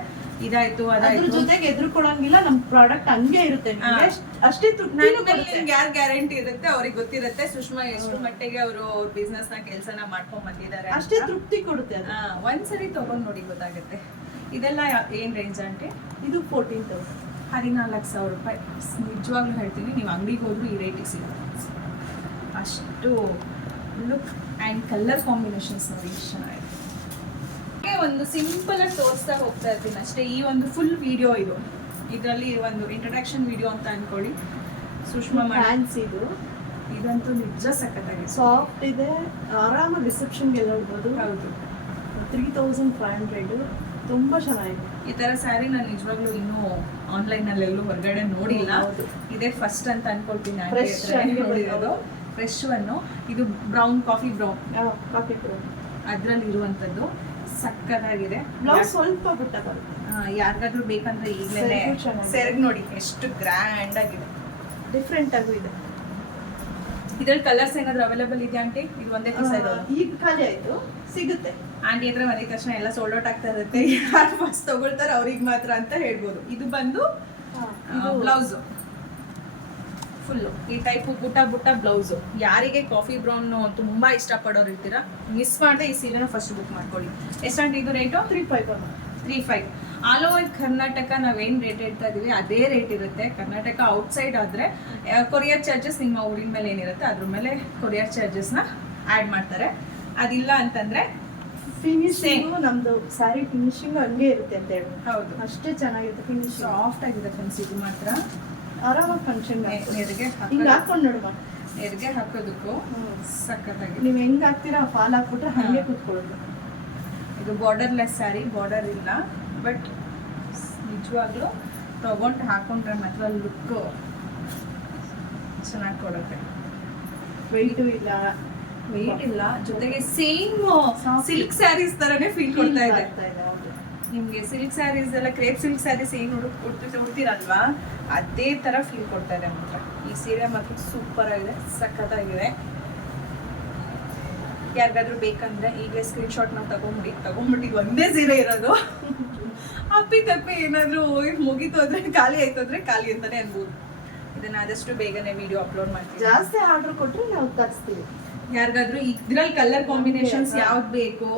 ಇದಾಯಿತು ಅದಾಯಿತು ಜೊತೆಗೆ ಎದುರುಕೊಳಂಗಿಲ್ಲ. ನಮ್ಮ ಪ್ರಾಡಕ್ಟ್ ಹಂಗೆ ಇರುತ್ತೆ, ನಿಮ್ಗೆ ಅಷ್ಟೇ ನಿಮ್ಗೆ ಯಾರು ಗ್ಯಾರಂಟಿ ಇರುತ್ತೆ ಅವ್ರಿಗೆ ಗೊತ್ತಿರುತ್ತೆ. ಸುಷ್ಮಾ ಎಷ್ಟು ಮಟ್ಟಿಗೆ ಅವರು ಬಿಸ್ನೆಸ್ನ ಕೆಲಸನ ಮಾಡ್ಕೊಂಡ್ ಬಂದಿದ್ದಾರೆ ಅಷ್ಟೇ ತೃಪ್ತಿ ಕೊಡುತ್ತೆ ಅದು. ಒಂದ್ಸರಿ ತೊಗೊಂಡು ನೋಡಿ ಗೊತ್ತಾಗುತ್ತೆ. ಇದೆಲ್ಲ ಏನು ರೇಂಜ್ ಆಂಟಿ? ಇದು 14,000 14,000 ರೂಪಾಯಿ. ನಿಜವಾಗ್ಲೂ ಹೇಳ್ತೀನಿ, ನೀವು ಅಂಗಡಿಗೆ ಹೋದ್ರು ಈ ರೇಟಿಗೆ ಸಿಗುತ್ತೆ. ಅಷ್ಟು ಲುಕ್ ಆ್ಯಂಡ್ ಕಲರ್ ಕಾಂಬಿನೇಷನ್ಸ್ ನೋಡಿ ಎಷ್ಟು ಚೆನ್ನಾಗಿದೆ. ಒಂದು ಸಿಂಪಲ್ ಆಗಿ ತೋರಿಸ್ತಾ ಹೋಗ್ತಾ ಇರ್ತೀನಿ ಅಷ್ಟೇ. ಈ ಒಂದು ಫುಲ್ ವಿಡಿಯೋ ಇದರಲ್ಲಿ ಒಂದು ಇಂಟ್ರಡಕ್ಷನ್ ವಿಡಿಯೋ ಅಂತ ಅನ್ಕೊಳ್ಳಿ. ಸುಷ್ಮಾ ಫ್ಯಾನ್ಸಿ ಇದಂತೂ ನಿಜ ಸಖತ್ತಾಗಿದೆ, ಸಾಫ್ಟ್ ಇದೆ, ಆರಾಮಾಗಿ ರಿಸೆಪ್ಷನ್ಗೆಲ್ಲ ಇಡ್ಬೋದು. ಹೌದು. 3,500 ತುಂಬಾ ಚೆನ್ನಾಗಿದೆ. ಈ ತರ ಸ್ಯಾರಿ ನಾನು ನಿಜವಾಗ್ಲೂ ಇನ್ನೂ ಆನ್ಲೈನಲ್ಲೆಲ್ಲೂ ಹೊರಗಡೆ ನೋಡಿಲ್ಲ. ಹೌದು. ಇದೇ ಫಸ್ಟ್ ಅಂತ ಅನ್ಕೊಳ್ತೀನಿ. Fresh ನೋಡಿರೋದು ಫ್ರೆಶ್ ಅನ್ನು. ಇದು brown coffee brown coffee brown ಅದ್ರಲ್ಲಿ ಇರುವಂತದ್ದು ಸಕ್ಕತ್ತಾಗಿದೆ. ಬ್ಲೌಸ್ ಸ್ವಲ್ಪ ಬುಟ್ಟ ಬರುತ್ತೆ. ಯಾರಿಗಾದ್ರೂ ಬೇಕಂದ್ರೆ ಈಗಲೇ ಸೆರಗು ಚೆನ್ನಾಗಿದೆ. ಸೆರಗ್ ನೋಡಿ ಎಷ್ಟು ಗ್ರ್ಯಾಂಡ್ ಆಗಿದೆ, ಡಿಫ್ರೆಂಟ್ ಆಗೂ ಇದೆ. ಇದ್ರಲ್ಲಿ ಕಲರ್ಸ್ ಏನಾದ್ರು ಅವೈಲೇಬಲ್ ಇದೆಯಾ ಆಂಟಿ? ಇದು ಒಂದೇ ಪೀಸ್ ಇರೋದು? ಈಗ ಖಾಲಿ ಆಯ್ತು, ಸಿಗುತ್ತೆ. ಆಂಟಿ ಹತ್ರ ಬಂದಿದ ತಕ್ಷಣ ಎಲ್ಲ ಸೋಲ್ಡ್ ಔಟ್ ಆಗ್ತಾ ಇರುತ್ತೆ. ಯಾರು ಫಸ್ಟ್ ತಗೊಳ್ತಾರೆ ಅವ್ರಿಗೆ ಮಾತ್ರ ಅಂತ ಹೇಳ್ಬೋದು. ಇದು ಬಂದು ಬ್ಲೌಸು ಫುಲ್ಲು ಈ ಟೈಪು ಬುಟ್ಟ ಬ್ಲೌಸು. ಯಾರಿಗೆ ಕಾಫಿ ಬ್ರೌನ್ ತುಂಬಾ ಇಷ್ಟಪಡೋರು ಇರ್ತೀರಾ, ಮಿಸ್ ಮಾಡದೆ ಈ ಸೀರೆನ ಫಸ್ಟ್ ಬುಕ್ ಮಾಡ್ಕೊಳ್ಳಿ. ಎಷ್ಟಂటే ಇದು ರೇಟು? 3,500. ಆಲ್ ಓವರ್ ಕರ್ನಾಟಕ ನಾವೇನು ರೇಟ್ ಹೇಳ್ತಾ ಇದೀವಿ ಅದೇ ರೇಟ್ ಇರುತ್ತೆ. ಕರ್ನಾಟಕ ಔಟ್ಸೈಡ್ ಆದರೆ ಕೊರಿಯರ್ ಚಾರ್ಜಸ್ ನಿಮ್ಮ ಊರಿನ ಮೇಲೆ ಏನಿರುತ್ತೆ ಅದ್ರ ಮೇಲೆ ಕೊರಿಯರ್ ಚಾರ್ಜಸ್ನ ಆ್ಯಡ್ ಮಾಡ್ತಾರೆ. ಅದಿಲ್ಲ ಅಂತಂದರೆ ಫಿನಿಶಿಂಗ್ ನಮ್ದು ಸ್ಯಾರಿ ಫಿನಿಶಿಂಗ್ ಹಂಗೆ ಇರುತ್ತೆ ಅಂತ ಹೇಳಿ. ಹೌದು, ಅಷ್ಟೇ ಚೆನ್ನಾಗಿರುತ್ತೆ. ಫಿನಿಶಿಂಗ್ ಸಾಫ್ಟ್ ಆಗಿದೆ ಫ್ರೆಂಡ್ಸ್. ಇದು ಮಾತ್ರ ಆರಾಮಾಗಿ ಫಂಕ್ಷನ್ ನೆರಿಗೆ ಹಿಂಗೆ ಹಾಕೊಂಡು ನೋಡುವ, ನೆರಿಗೆ ಹಾಕೋದಕ್ಕೂ ಸಖತ್ತಾಗಿದೆ. ನೀವು ಹೆಂಗೆ ಹಾಕ್ತೀರಾ ಫಾಲ್ ಹಾಕ್ಬಿಟ್ರೆ ಹಾಗೆ ಕೂತ್ಕೊಳ್ಳೋದು. ಇದು ಬಾರ್ಡರ್ಲೆಸ್ ಸ್ಯಾರಿ, ಬಾರ್ಡರ್ ಇಲ್ಲ, ಬಟ್ ನಿಜವಾಗ್ಲೂ ತಗೊಂಡು ಹಾಕೊಂಡ್ರೆ ಮಾತ್ರ ಲುಕ್ಕು ಚೆನ್ನಾಗಿ ಕೊಡುತ್ತೆ. ವೆಯ್ಟು ಇಲ್ಲ, ಜೊತೆಗೆ ಸೇಮ್ ಸಿಲ್ಕ್ ಸ್ಯಾರೀಸ್ ತರನೇ ಫೀಲ್ ಕೊಡ್ತಾ ಇದೆ. ನಿಮ್ಗೆ ಸಿಲ್ಕ್ ಸ್ಯಾರೀಸ್ ಎಲ್ಲ ಕ್ರೇಪ್ ಸಿಲ್ಕ್ ಸ್ಯಾರೀಸ್ ಏನು ಉಡ್ತೀರಲ್ವಾ ಅದೇ ತರ ಫೀಲ್ ಕೊಡ್ತಾ ಇದೆ ಮಾತ್ರ. ಈ ಸೀರೆ ಮಾತ್ರ ಸೂಪರ್ ಆಗಿದೆ, ಸಖತ್ತಾಗಿದೆ. ಯಾರಿಗಾದ್ರೂ ಬೇಕಂದ್ರೆ ಈಗಲೇ ಸ್ಕ್ರೀನ್ಶಾಟ್ ನಾವು ತಗೊಂಡ್ಬಿಟ್ಟಿದ್ದು ಒಂದೇ ಸೀರೆ ಇರೋದು. ಅಪ್ಪಿ ತಪ್ಪಿ ಏನಾದ್ರು ಮುಗೀತು ಅಂದ್ರೆ ಖಾಲಿ ಆಯ್ತು ಅಂದ್ರೆ ಖಾಲಿ ಅಂತಾನೆ ಅನ್ಬೋದು. ಇದನ್ನ ಆದಷ್ಟು ಬೇಗನೆ ವಿಡಿಯೋ ಅಪ್ಲೋಡ್ ಮಾಡ್ತೀವಿ. ಜಾಸ್ತಿ ಆರ್ಡರ್ ಕೊಟ್ರೆ ನಾವು ತರಿಸ್ತೀವಿ. ಯಾರಿಗಾದ್ರೂ ಇದ್ರಲ್ಲಿ ಕಲರ್ ಕಾಂಬಿನೇಷನ್ಸ್ ಯಾವ್ದು ಬೇಕು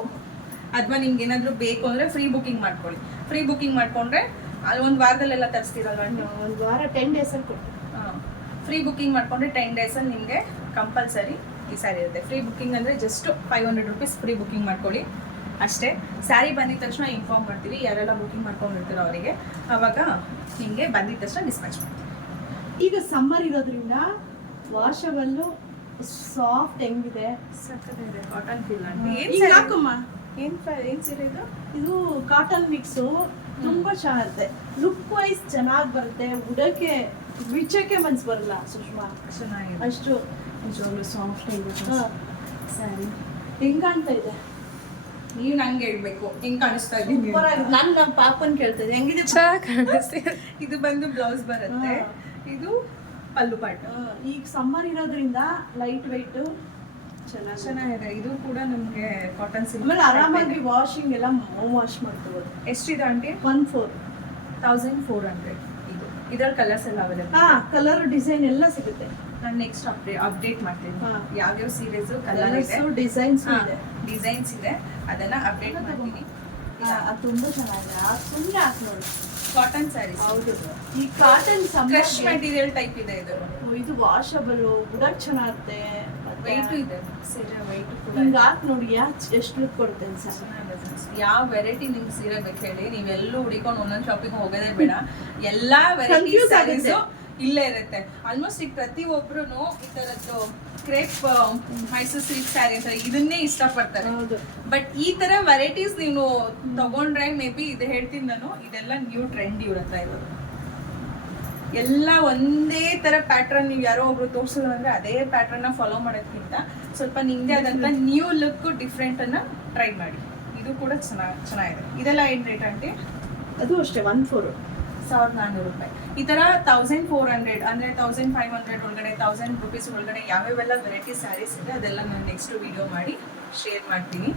ಅಥವಾ ನಿಮ್ಗೆ ಏನಾದ್ರು ಬೇಕು ಅಂದ್ರೆ ಫ್ರೀ ಬುಕಿಂಗ್ ಮಾಡ್ಕೊಳ್ಳಿ. ಫ್ರೀ ಬುಕಿಂಗ್ ಮಾಡ್ಕೊಂಡ್ರೆ ಅಲ್ಲಿ ಒಂದು ವಾರದಲ್ಲೆಲ್ಲ ತರಿಸ್ತೀರಲ್ವ, ಒಂದು ವಾರ 10 ಡೇಸಲ್ಲಿ ಕೊಟ್ಟು ಫ್ರೀ ಬುಕಿಂಗ್ ಮಾಡ್ಕೊಂಡ್ರೆ 10 ಡೇಸಲ್ಲಿ ನಿಮಗೆ ಕಂಪಲ್ಸರಿ ಈ ಸ್ಯಾರಿ ಇರುತ್ತೆ. ಫ್ರೀ ಬುಕಿಂಗ್ ಅಂದರೆ ಜಸ್ಟ್ 500 ರೂಪೀಸ್ ಫ್ರೀ ಬುಕಿಂಗ್ ಮಾಡ್ಕೊಳ್ಳಿ ಅಷ್ಟೇ. ಸ್ಯಾರಿ ಬಂದಿದ ತಕ್ಷಣ ಇನ್ಫಾರ್ಮ್ ಮಾಡ್ತೀವಿ, ಯಾರೆಲ್ಲ ಬುಕಿಂಗ್ ಮಾಡ್ಕೊಂಡಿರ್ತೀರೋ ಅವರಿಗೆ. ಆವಾಗ ನಿಮಗೆ ಬಂದಿದ ತಕ್ಷಣ ಡಿಸ್ಪ್ಯಾಚ್ ಮಾಡ್ತೀವಿ. ಈಗ ಸಮ್ಮರ್ ಇರೋದ್ರಿಂದ ವಾಷಬಲ್ಲು ಸಾಫ್ಟ್ ಹೆಂಗಿದೆ, ಸಕ್ಕತ್ತಿದೆ. ಕಾಟನ್ ಫೀಲ್ ಈಗ ಹಾಕಮ್ಮ. ಏನು ಸೀರೆ ಇದು? ಇದು ಕಾಟನ್ ಮಿಕ್ಸು ತುಂಬಾ ಚೆನ್ನಾಗಿರುತ್ತೆ. ಲುಕ್ ವೈಸ್ ಚೆನ್ನಾಗಿ ಬರುತ್ತೆ, ಉಡಕ್ಕೆ ಬಿಚ್ಚಕ್ಕೆ ಮನ್ಸು ಬರಲ್ಲ ಸುಷ್ಮಾ. ಚೆನ್ನಾಗಿದೆ, ಅಷ್ಟು ನಿಜವಾಗ್ಲೂ ಸಾಫ್ಟ್ ಆಗಿದೆ ಹಾ. ಸ್ಯಾರಿ. ಹೆಂಗ್ ಕಾಣ್ತಾ ಇದೆ? ನೀವು ನಂಗೆ ಹೇಳ್ಬೇಕು ಹೆಂಗ್ ಕಾಣಿಸ್ತಾ ಇದ್ದೀನಿ ಸೂಪರ್ ಆಗಿದೆ. ನಾನು ನಮ್ಮ ಪಾಪನ್ ಕೇಳ್ತಾ ಇದ್ದೆ ಹೆಂಗಿದೆ ಚೆನ್ನಾಗಿ ಕಾಣಿಸ್ತಿದೆ. ಇದು ಬಂದು ಬ್ಲೌಸ್ ಬರುತ್ತೆ, ಹಾ. ಇದು ಪಲ್ಲು ಪಾಟ. ಈಗ ಸಮ್ಮರ್ ಇರೋದ್ರಿಂದ ಲೈಟ್ ವೆಯ್ಟ್ ಚೆನ್ನಾಗಿ. ಚೆನ್ನಾಗಿದೆ. ಇದು ಕೂಡ ನಮ್ಗೆ ಕಾಟನ್ ಸಿಲ್ಕ್. ಆಮೇಲೆ ಆರಾಮಾಗಿ ವಾಷಿಂಗ್ ಎಲ್ಲ ವಾಶ್ ಮಾಡ್ಕೋಬೋದು. ಎಷ್ಟಿದೆ ಆಂಟಿ? 1400. ಇದು ಇದ್ರಲ್ಲಿ ಕಲರ್ಸ್ ಎಲ್ಲ ಅವೈಲೇಬಲ್. ಹಾ, ಕಲರ್ ಡಿಸೈನ್ ಎಲ್ಲ ಸಿಗುತ್ತೆ. ನಾನು ನೆಕ್ಸ್ಟ್ ಅಪ್ಡೇಟ್ ಮಾಡ್ತೀನಿ. ಹಾ. ಯಾವ್ಯಾವ ಸೀರೀಸ್ ಕಲರ್ ಇದೆ, ಡಿಸೈನ್ಸ್ ಇದೆ. ಡಿಸೈನ್ಸ್ ಇದೆ, ಅದನ್ನ ಅಪ್ಡೇಟ್ ಮಾಡ್ತೀನಿ. ಅದು ತುಂಬಾ ಚೆನ್ನಾಗಿದೆ. ಸುಮ್ಮನೆ ಹಾಕಿ ನೋಡಿ. ಕಾಟನ್ ಸ್ಯಾರೀಸ್. ಹೌದು, ಈ ಕಾಟನ್ ಕ್ರಶ್ ಮೆಟೀರಿಯಲ್ ಟೈಪ್ ಇದೆ ಇದು. ಇದು ವಾಷಬಲ್, ಉಡಕ್ ಚೆನ್ನಾಗುತ್ತೆ. ವೆಯ್ಟ್ ಇದೆ, ಸೀರೆ ವೆಯ್ಟ್ ಕೂಡ ಹಿಂಗ ಹಾಕಿ ನೋಡಿ ಎಷ್ಟು ಲುಕ್ ಕೊಡುತ್ತೆ ಅನ್ಸ. ಯಾವ ವೆರೈಟಿ ನಿಮ್ಗೆ ಸೀರೆ ಬೇಕು ಹೇಳಿ, ನೀವೆಲ್ಲೂ ಹುಡಿಕೊಂಡು ಒಂದೊಂದು ಶಾಪಿಂಗ್ ಹೋಗೋದೇ ಬೇಡ. ಎಲ್ಲಾ ವೆರೈಟಿ Confuse ಸ್ಯಾರೀಸ್ ಆಗುತ್ತೆ. ಇಲ್ಲೇ ಇರುತ್ತೆ. ಆಲ್ಮೋಸ್ಟ್ ಈಗ ಪ್ರತಿಯೊಬ್ರು ಈ ತರದ್ದು ಕ್ರೇಪ್ ಮೈಸೂರು ಸಿಲ್ಕ್ ಸ್ಯಾರಿ ಅಂತ ಇದನ್ನೇ ಇಷ್ಟಪಡ್ತಾರೆ. ಹೌದು. ಬಟ್ ಈ ತರ ವೆರೈಟೀಸ್ ನೀವು ತಗೊಂಡ್ರೆ ಮೇ ಬಿ ಇದು ಹೇಳ್ತೀನಿ ನಾನು, ಇದೆಲ್ಲ ನ್ಯೂ ಟ್ರೆಂಡ್ ಇವ್ರ ಹತ್ರ ಇರೋದು. ಎಲ್ಲ ಒಂದೇ ತರ ಪ್ಯಾಟ್ರನ್ ನೀವು ಯಾರೋ ಒಬ್ರು ತೋರಿಸಿದ್ರು ಅಂದ್ರೆ ಅದೇ ಪ್ಯಾಟ್ರನ್ ನ ಫಾಲೋ ಮಾಡೋದ್ಕಿಂತ ಸ್ವಲ್ಪ ನಿಮ್ದೇ ಆದಂತ ನ್ಯೂ ಲುಕ್ ಡಿಫ್ರೆಂಟ್ ಅನ್ನ ಟ್ರೈ ಮಾಡಿ. ಇದು ಕೂಡ ಚೆನ್ನಾಗಿದೆ. ಇದೆಲ್ಲ ಏನ್ ರೇಟ್ ಆಂಟಿ? ಅದು ಅಷ್ಟೇ 1400. 1400 ರೂಪಾಯಿ. ಈ ತರ 1400 ಅಂದ್ರೆ 1500 ಒಳಗಡೆ 1000 ರುಪೀಸ್ ಒಳಗಡೆ ಯಾವ್ಯಾವೆಲ್ಲ ವೆರೈಟಿ ಸ್ಯಾರೀಸ್ ಇದೆ ಅದೆಲ್ಲ ನಾನು ನೆಕ್ಸ್ಟ್ ವಿಡಿಯೋ ಮಾಡಿ ಶೇರ್ ಮಾಡ್ತೀನಿ.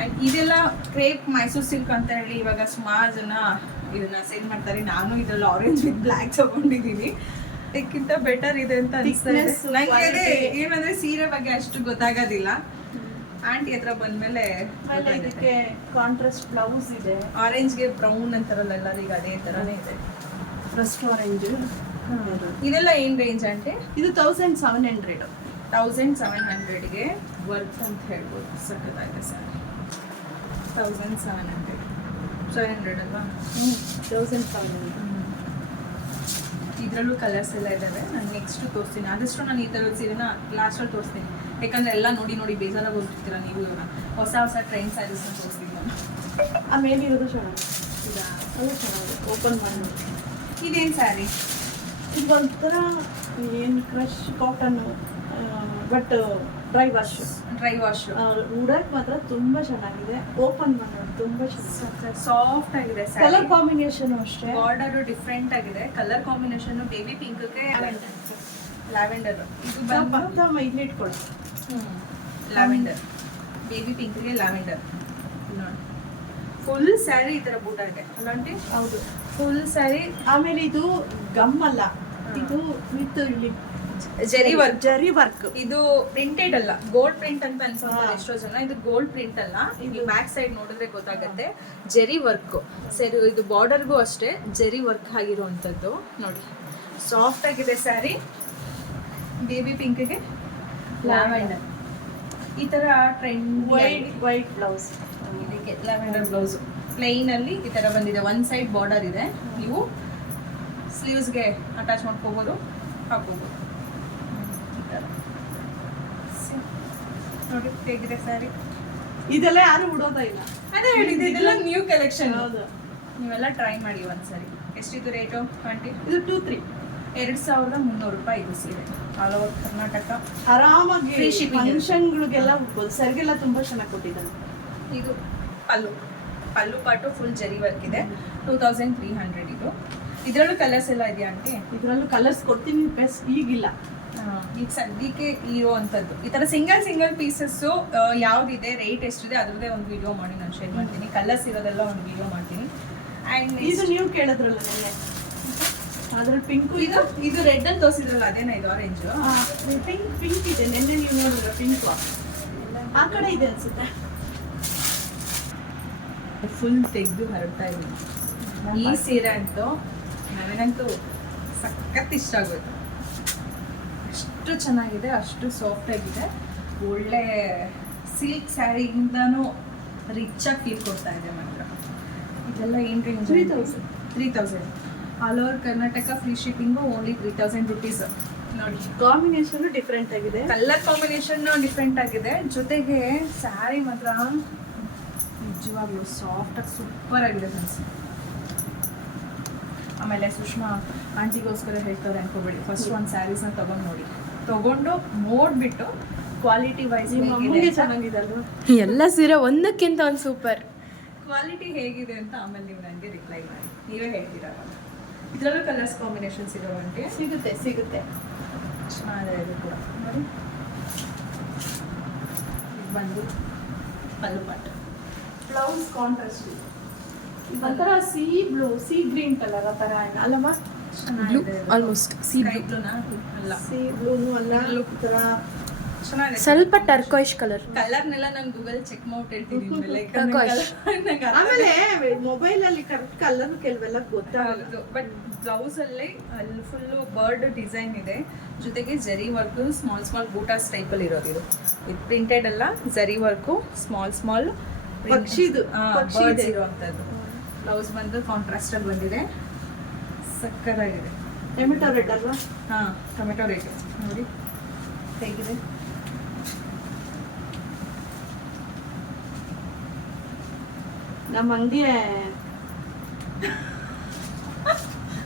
ಅಂಡ್ ಇದೆಲ್ಲ ಕ್ರೇಪ್ ಮೈಸೂರು ಸಿಲ್ಕ್ ಅಂತ ಹೇಳಿ ಇವಾಗ ಸುಮಾರು ಜನ ಇದನ್ನ ಸೇಲ್ ಮಾಡ್ತಾರೆ. ನಾನು ಇದ್ರಲ್ಲಿ ಆರೆಂಜ್ ವಿತ್ ಬ್ಲ್ಯಾಕ್ ತಗೊಂಡಿದ್ದೀನಿ. ಇದಕ್ಕಿಂತ ಬೆಟರ್ ಇದೆ ಅಂತ ಅನಿಸ್ತಾ ಇದೆ Thickness, ನಂಗೆ. ಅದೇ quality. ಏನಂದ್ರೆ ಸೀರೆ ಬಗ್ಗೆ ಅಷ್ಟು ಗೊತ್ತಾಗೋದಿಲ್ಲ. ಆಂಟಿ ಹತ್ರ ಬಂದ್ಮೇಲೆ ಆಮೇಲೆ ಇದಕ್ಕೆ ಕಾಂಟ್ರಾಸ್ಟ್ ಬ್ಲೌಸ್ ಇದೆ. ಆರೆಂಜ್ಗೆ ಬ್ರೌನ್ ಅಂತಾರಲ್ಲ ಎಲ್ಲರಿಗೂ ಅದೇ ತರನೇ ಇದೆ. Rust orange. ಇದೆಲ್ಲ ಏನ್ ರೇಂಜ್ ಆಂಟಿ? ಇದು 1700. 1700ಗೆ ವರ್ಕ್ ಅಂತ ಹೇಳ್ಬೋದು. ಸಖತ್ತಾಗಿದೆ ಸರ್. 1700 ಅಲ್ವಾ? 1700. ಇದರಲ್ಲೂ ಕಲರ್ಸ್ ಎಲ್ಲ ಇದ್ದಾವೆ. ನಾನು ನೆಕ್ಸ್ಟ್ ತೋರಿಸ್ತೀನಿ. ಆದಷ್ಟು ನಾನು ಈ ಥರದ ಸೀರೆನ ಲಾಸ್ಟಲ್ಲಿ ತೋರಿಸ್ತೀನಿ. ಯಾಕಂದ್ರೆ ಎಲ್ಲ ನೋಡಿ ನೋಡಿ ಬೇಜಾರಾಗಿ ಹೋಗ್ತಿರ್ತೀರ ನೀವು. ಹೊಸ ಹೊಸ ಟ್ರೆಂಡ್ ಸ್ಯಾರೀಸ್ನ ತೋರಿಸ್ತೀನಿ ನಾನು. ಆ ಮೇಲೆ ಇರೋದು ಚೆನ್ನಾಗಿ. ಈಗ ಅದು ಚೆನ್ನಾಗಿದೆ. ಓಪನ್ ಮಾಡಿ. ಇದೇನು ಸ್ಯಾರಿ? ಇದು ಒಂಥರ ಏನು crush cotton, but dry wash. Dry wash. ಉಡಕ್ ಮಾತ್ರ ತುಂಬಾ ಚೆನ್ನಾಗಿದೆ. ಓಪನ್ ಮಾಡೋದು ತುಂಬಾ ಚೆನ್ನಾಗಿದೆ. ಸಾಫ್ಟ್ ಆಗಿದೆ ಕಲರ್ ಸ್ಯಾರಿ. ಕಾಂಬಿನೇಷನ್ ಅಷ್ಟೇ. ಬಾರ್ಡರ್ ಡಿಫ್ರೆಂಟ್ ಆಗಿದೆ. ಕಲರ್ ಕಾಂಬಿನೇಷನ್ ಬೇಬಿ ಪಿಂಕ್ಗೆ ಲ್ಯಾವೆಂಡರ್. ಇದು ಬಂದು ಇಲ್ಲಿ ಇಟ್ಕೊಳ್ಳಿ. ಲ್ಯಾವೆಂಡರ್, ಬೇಬಿ ಪಿಂಕ್ಗೆ ಲ್ಯಾವೆಂಡರ್. ನೋಡಿ ಫುಲ್ ಸ್ಯಾರಿ ಈ ತರ ಬೂಟ ಇದೆ ಅಲ್ಲ ಆಂಟಿ? ಹೌದು. ಫುಲ್ ಸ್ಯಾರಿ. ಆಮೇಲೆ ಇದು ಗಮ್ ಅಲ್ಲ, ಇದು ವಿತ್ ಇಲ್ಲಿ ಜರಿ ವರ್ಕ್. ಜರಿ ವರ್ಕ್. ಇದು ಪ್ರಿಂಟೆಡ್ ಅಲ್ಲ, ಗೋಲ್ಡ್ ಪ್ರಿಂಟ್ ಅಂತ ಅನ್ಸುತ್ತೆ ಹಾ. ಎಷ್ಟೋ ಜನ. ಇದು ಗೋಲ್ಡ್ ಪ್ರಿಂಟ್ ಅಲ್ಲ. ಇದು ಬ್ಯಾಕ್ ಸೈಡ್ ನೋಡಿದ್ರೆ ಗೊತ್ತಾಗತ್ತೆ. ಜರಿ ವರ್ಕ್. ಸರಿ, ಇದು ಬಾರ್ಡರ್ಗೂ ಅಷ್ಟೇ ಜರಿ ವರ್ಕ್ ಆಗಿರುವಂಥದ್ದು. ನೋಡಿ ಸಾಫ್ಟ್ ಆಗಿದೆ ಸ್ಯಾರಿ. ಬೇಬಿ ಪಿಂಕ್ಗೆ ಲ್ಯಾವೆಂಡರ್. ಈ ತರ ಟ್ರೆಂಡ್ ವೈಟ್ ಬ್ಲೌಸ್. ಇದಕ್ಕೆ ಲ್ಯಾವೆಂಡರ್ ಬ್ಲೌಸ್ ಪ್ಲೈನ್ ಅಲ್ಲಿ ಈ ತರ ಬಂದಿದೆ. ಒನ್ ಸೈಡ್ ಬಾರ್ಡರ್ ಇದೆ. ನೀವು ಸ್ಲೀವ್ಸ್ಗೆ ಅಟ್ಯಾಚ್ ಮಾಡ್ಕೋಬಹುದು, ಹಾಕೋಬಹುದು. ನೋಡಿ ಹೇಗಿದೆ ಸ್ಯಾರಿ. ಇದೆಲ್ಲ ಯಾರು ಉಡೋದೇ ಇಲ್ಲ. ಅದೇ ಹೇಳಿದ್ದು, ಇದೆಲ್ಲ ನ್ಯೂ ಕಲೆಕ್ಷನ್. ಹೌದು. ನೀವೆಲ್ಲ ಟ್ರೈ ಮಾಡಿ ಒಂದ್ಸರಿ. ಎಷ್ಟಿದು ರೇಟು ಆಂಟಿ? ಇದು 2-3. 2300 ರೂಪಾಯಿ ಇದು ಸೀರೆ. All over Karnataka. ಆರಾಮಾಗಿ Free shipping. ಫಂಕ್ಷನ್ಗಳಿಗೆಲ್ಲ ಸರಿಗೆಲ್ಲ ತುಂಬಾ ಚೆನ್ನಾಗಿ ಕೊಟ್ಟಿದ್ದಾನೆ. ಇದು ಪಲ್ಲು ಪಾಟು ಫುಲ್ ಜರಿ ವರ್ಕ್ ಇದೆ. 2300 ಇದು. ಇದರಲ್ಲೂ ಕಲರ್ಸ್ ಎಲ್ಲ ಇದೆಯಾ ಆಂಟಿ? ಇದರಲ್ಲೂ ಕಲರ್ಸ್ ಕೊಡ್ತೀನಿ, ಬೆಸ್ಟ್ ಈಗಿಲ್ಲ. ಈಗ ಸದ್ಯಕ್ಕೆ ಇರುವಂಥದ್ದು ಈ ಥರ ಸಿಂಗಲ್ ಪೀಸಸ್ಸು ಯಾವುದಿದೆ, ರೇಟ್ ಎಷ್ಟಿದೆ ಅದರದ್ದೇ ಒಂದು ವಿಡಿಯೋ ಮಾಡಿ ನಾನು ಶೇರ್ ಮಾಡ್ತೀನಿ. ಕಲರ್ಸ್ ಇರೋದೆಲ್ಲ ಒಂದು ವಿಡಿಯೋ ಮಾಡ್ತೀನಿ. ಆ್ಯಂಡ್ ಇದು ನೀವು ಕೇಳಿದ್ರಲ್ಲ ನೆನ್ನೆ, ಅದ್ರಲ್ಲಿ ಪಿಂಕು ಇದು ಇದು ರೆಡ್ ಅಲ್ಲಿ ತೋರಿಸಿದ್ರಲ್ಲ ಅದೇನಾ ಇದು ಆರೆಂಜು? ಪಿಂಕ್ ಇದೆ. ನೆನ್ನೆ ನೀವು ನೋಡಿದ್ರ ಪಿಂಕ್ ಆ ಕಡೆ ಇದೆ ಅನ್ಸುತ್ತೆ. ಫುಲ್ ತೆಗೆದು ಹರಡ್ತಾ ಇದ್ದೀನಿ. ಈ ಸೀರೆ ಅಂತೂ ನನಗಂತೂ ಸಖತ್ ಇಷ್ಟ ಆಗೋಯ್ತು. ಅಷ್ಟು ಚೆನ್ನಾಗಿದೆ, ಅಷ್ಟು ಸಾಫ್ಟ್ ಆಗಿದೆ. ಒಳ್ಳೆ ಸಿಲ್ಕ್ ಸ್ಯಾರಿಗಿಂತನೂ ರಿಚ್ ಆಗಿ ಫೀಲ್ ಕೊಡ್ತಾ ಇದೆ ಮಾತ್ರ. ಇದೆಲ್ಲ ಏನು range? 3000. All over Karnataka free shipping only 3000 rupees. ನೋಡಿ ಕಾಂಬಿನೇಷನ್ ಡಿಫ್ರೆಂಟ್ ಆಗಿದೆ. ಕಲರ್ ಕಾಂಬಿನೇಷನ್ ಡಿಫ್ರೆಂಟ್ ಆಗಿದೆ. ಜೊತೆಗೆ ಸ್ಯಾರಿ ಮಾತ್ರ ನಿಜವಾಗ್ಲೂ ಸಾಫ್ಟ್ ಆಗಿ ಸೂಪರ್ ಆಗಿದೆ ಫ್ರೆಂಡ್ಸ್. ಆಮೇಲೆ ಸುಷ್ಮಾ ಆಂಟಿಗೋಸ್ಕರ ಹೇಳ್ತಾರೆ ಅನ್ಕೋಬೇಡಿ. ಫಸ್ಟ್ ಒಂದು ಸ್ಯಾರೀಸ್ನ ತೊಗೊಂಡು ನೋಡಿಬಿಟ್ಟು ಕ್ವಾಲಿಟಿ ವೈಸ್ ಚೆನ್ನಾಗಿದೆ ಅಲ್ವಾ? ಎಲ್ಲ ಸೀರೆ ಒಂದಕ್ಕಿಂತ ಒಂದು ಸೂಪರ್. ಕ್ವಾಲಿಟಿ ಹೇಗಿದೆ ಅಂತ ಆಮೇಲೆ ನೀವು ನನಗೆ ರಿಪ್ಲೈ ಮಾಡಿ, ನೀವೇ ಹೇಳ್ತೀರಾ. ಇದರಲ್ಲೂ ಕಲರ್ಸ್ ಕಾಂಬಿನೇಷನ್ಸ್ ಇರೋವಂಗೆ ಸಿಗುತ್ತೆ ಚೆನ್ನಾಗಿದೆ. ಇದು ಕೂಡ ನೋಡಿ, ಇದು ಬಂದು ಪಲ್ಲು ಪಾಟ, ಬ್ಲೌಸ್ ಕಾಂಟ್ರಾಸ್ಟ್ ಒಂಥರ ಸಿ ಗ್ರೀನ್ ಕಲರ್ ಆ ಥರ ಅಲ್ಲಮ್ಮ. ಬ್ಲೂ ಆಲ್ಮೋಸ್ಟ್ ಸಿ ಸ್ಕೈ ಬ್ಲೂನಾ? ಅಲ್ಲ, ಸಿ ಬ್ಲೂನು ಅಲ್ಲ, ಈ ಥರ ಚೆನ್ನಾಗಿದೆ. ಸ್ವಲ್ಪ ಟರ್ಕೋಯಿಶ್ ಕಲರ್. ಕಲರ್ನೆಲ್ಲ ನಾನು ಗೂಗಲ್ ಚೆಕ್ ಮಾಡ್ಬಿಟ್ಟಿರ್ತೀನಿ. ಆಮೇಲೆ ಮೊಬೈಲ್ ಅಲ್ಲಿ ಕರೆಕ್ಟ್ ಕಲರ್ ಕೆಲವೆಲ್ಲ ಗೊತ್ತಾಗಲ್ಲ. ಬಟ್ ಬ್ಲೌಸ್ ಅಲ್ಲಿ ಫುಲ್ಲು ಬರ್ಡ್ ಡಿಸೈನ್ ಇದೆ, ಜೊತೆಗೆ ಜರಿ ವರ್ಕು ಸ್ಮಾಲ್ ಬೂಟಾಸ್ ಟೈಪಲ್ಲಿ ಇರೋದು. ಇದು ಪ್ರಿಂಟೆಡ್ ಅಲ್ಲ, ಜರಿ ವರ್ಕು ಸ್ಮಾಲ್ ಪಕ್ಷಿದು ಬರ್ಡ್ಸ್ ಇರುವಂಥದ್ದು. ಬ್ಲೌಸ್ ಬಂದು ಕಾಂಟ್ರಾಸ್ಟ್ ಅಲ್ಲಿ ಬಂದಿದೆ, ಸಕ್ಕತ್ತಾಗಿದೆ. ಟೊಮೆಟೊ ರೆಡ್ ಅಲ್ವಾ? ಹಾಂ, ಟೊಮೆಟೊ ರೇಟ್ ನೋಡಿ ಹೇಗಿದೆ. ನಮ್ಮ ಅಂಗಡಿ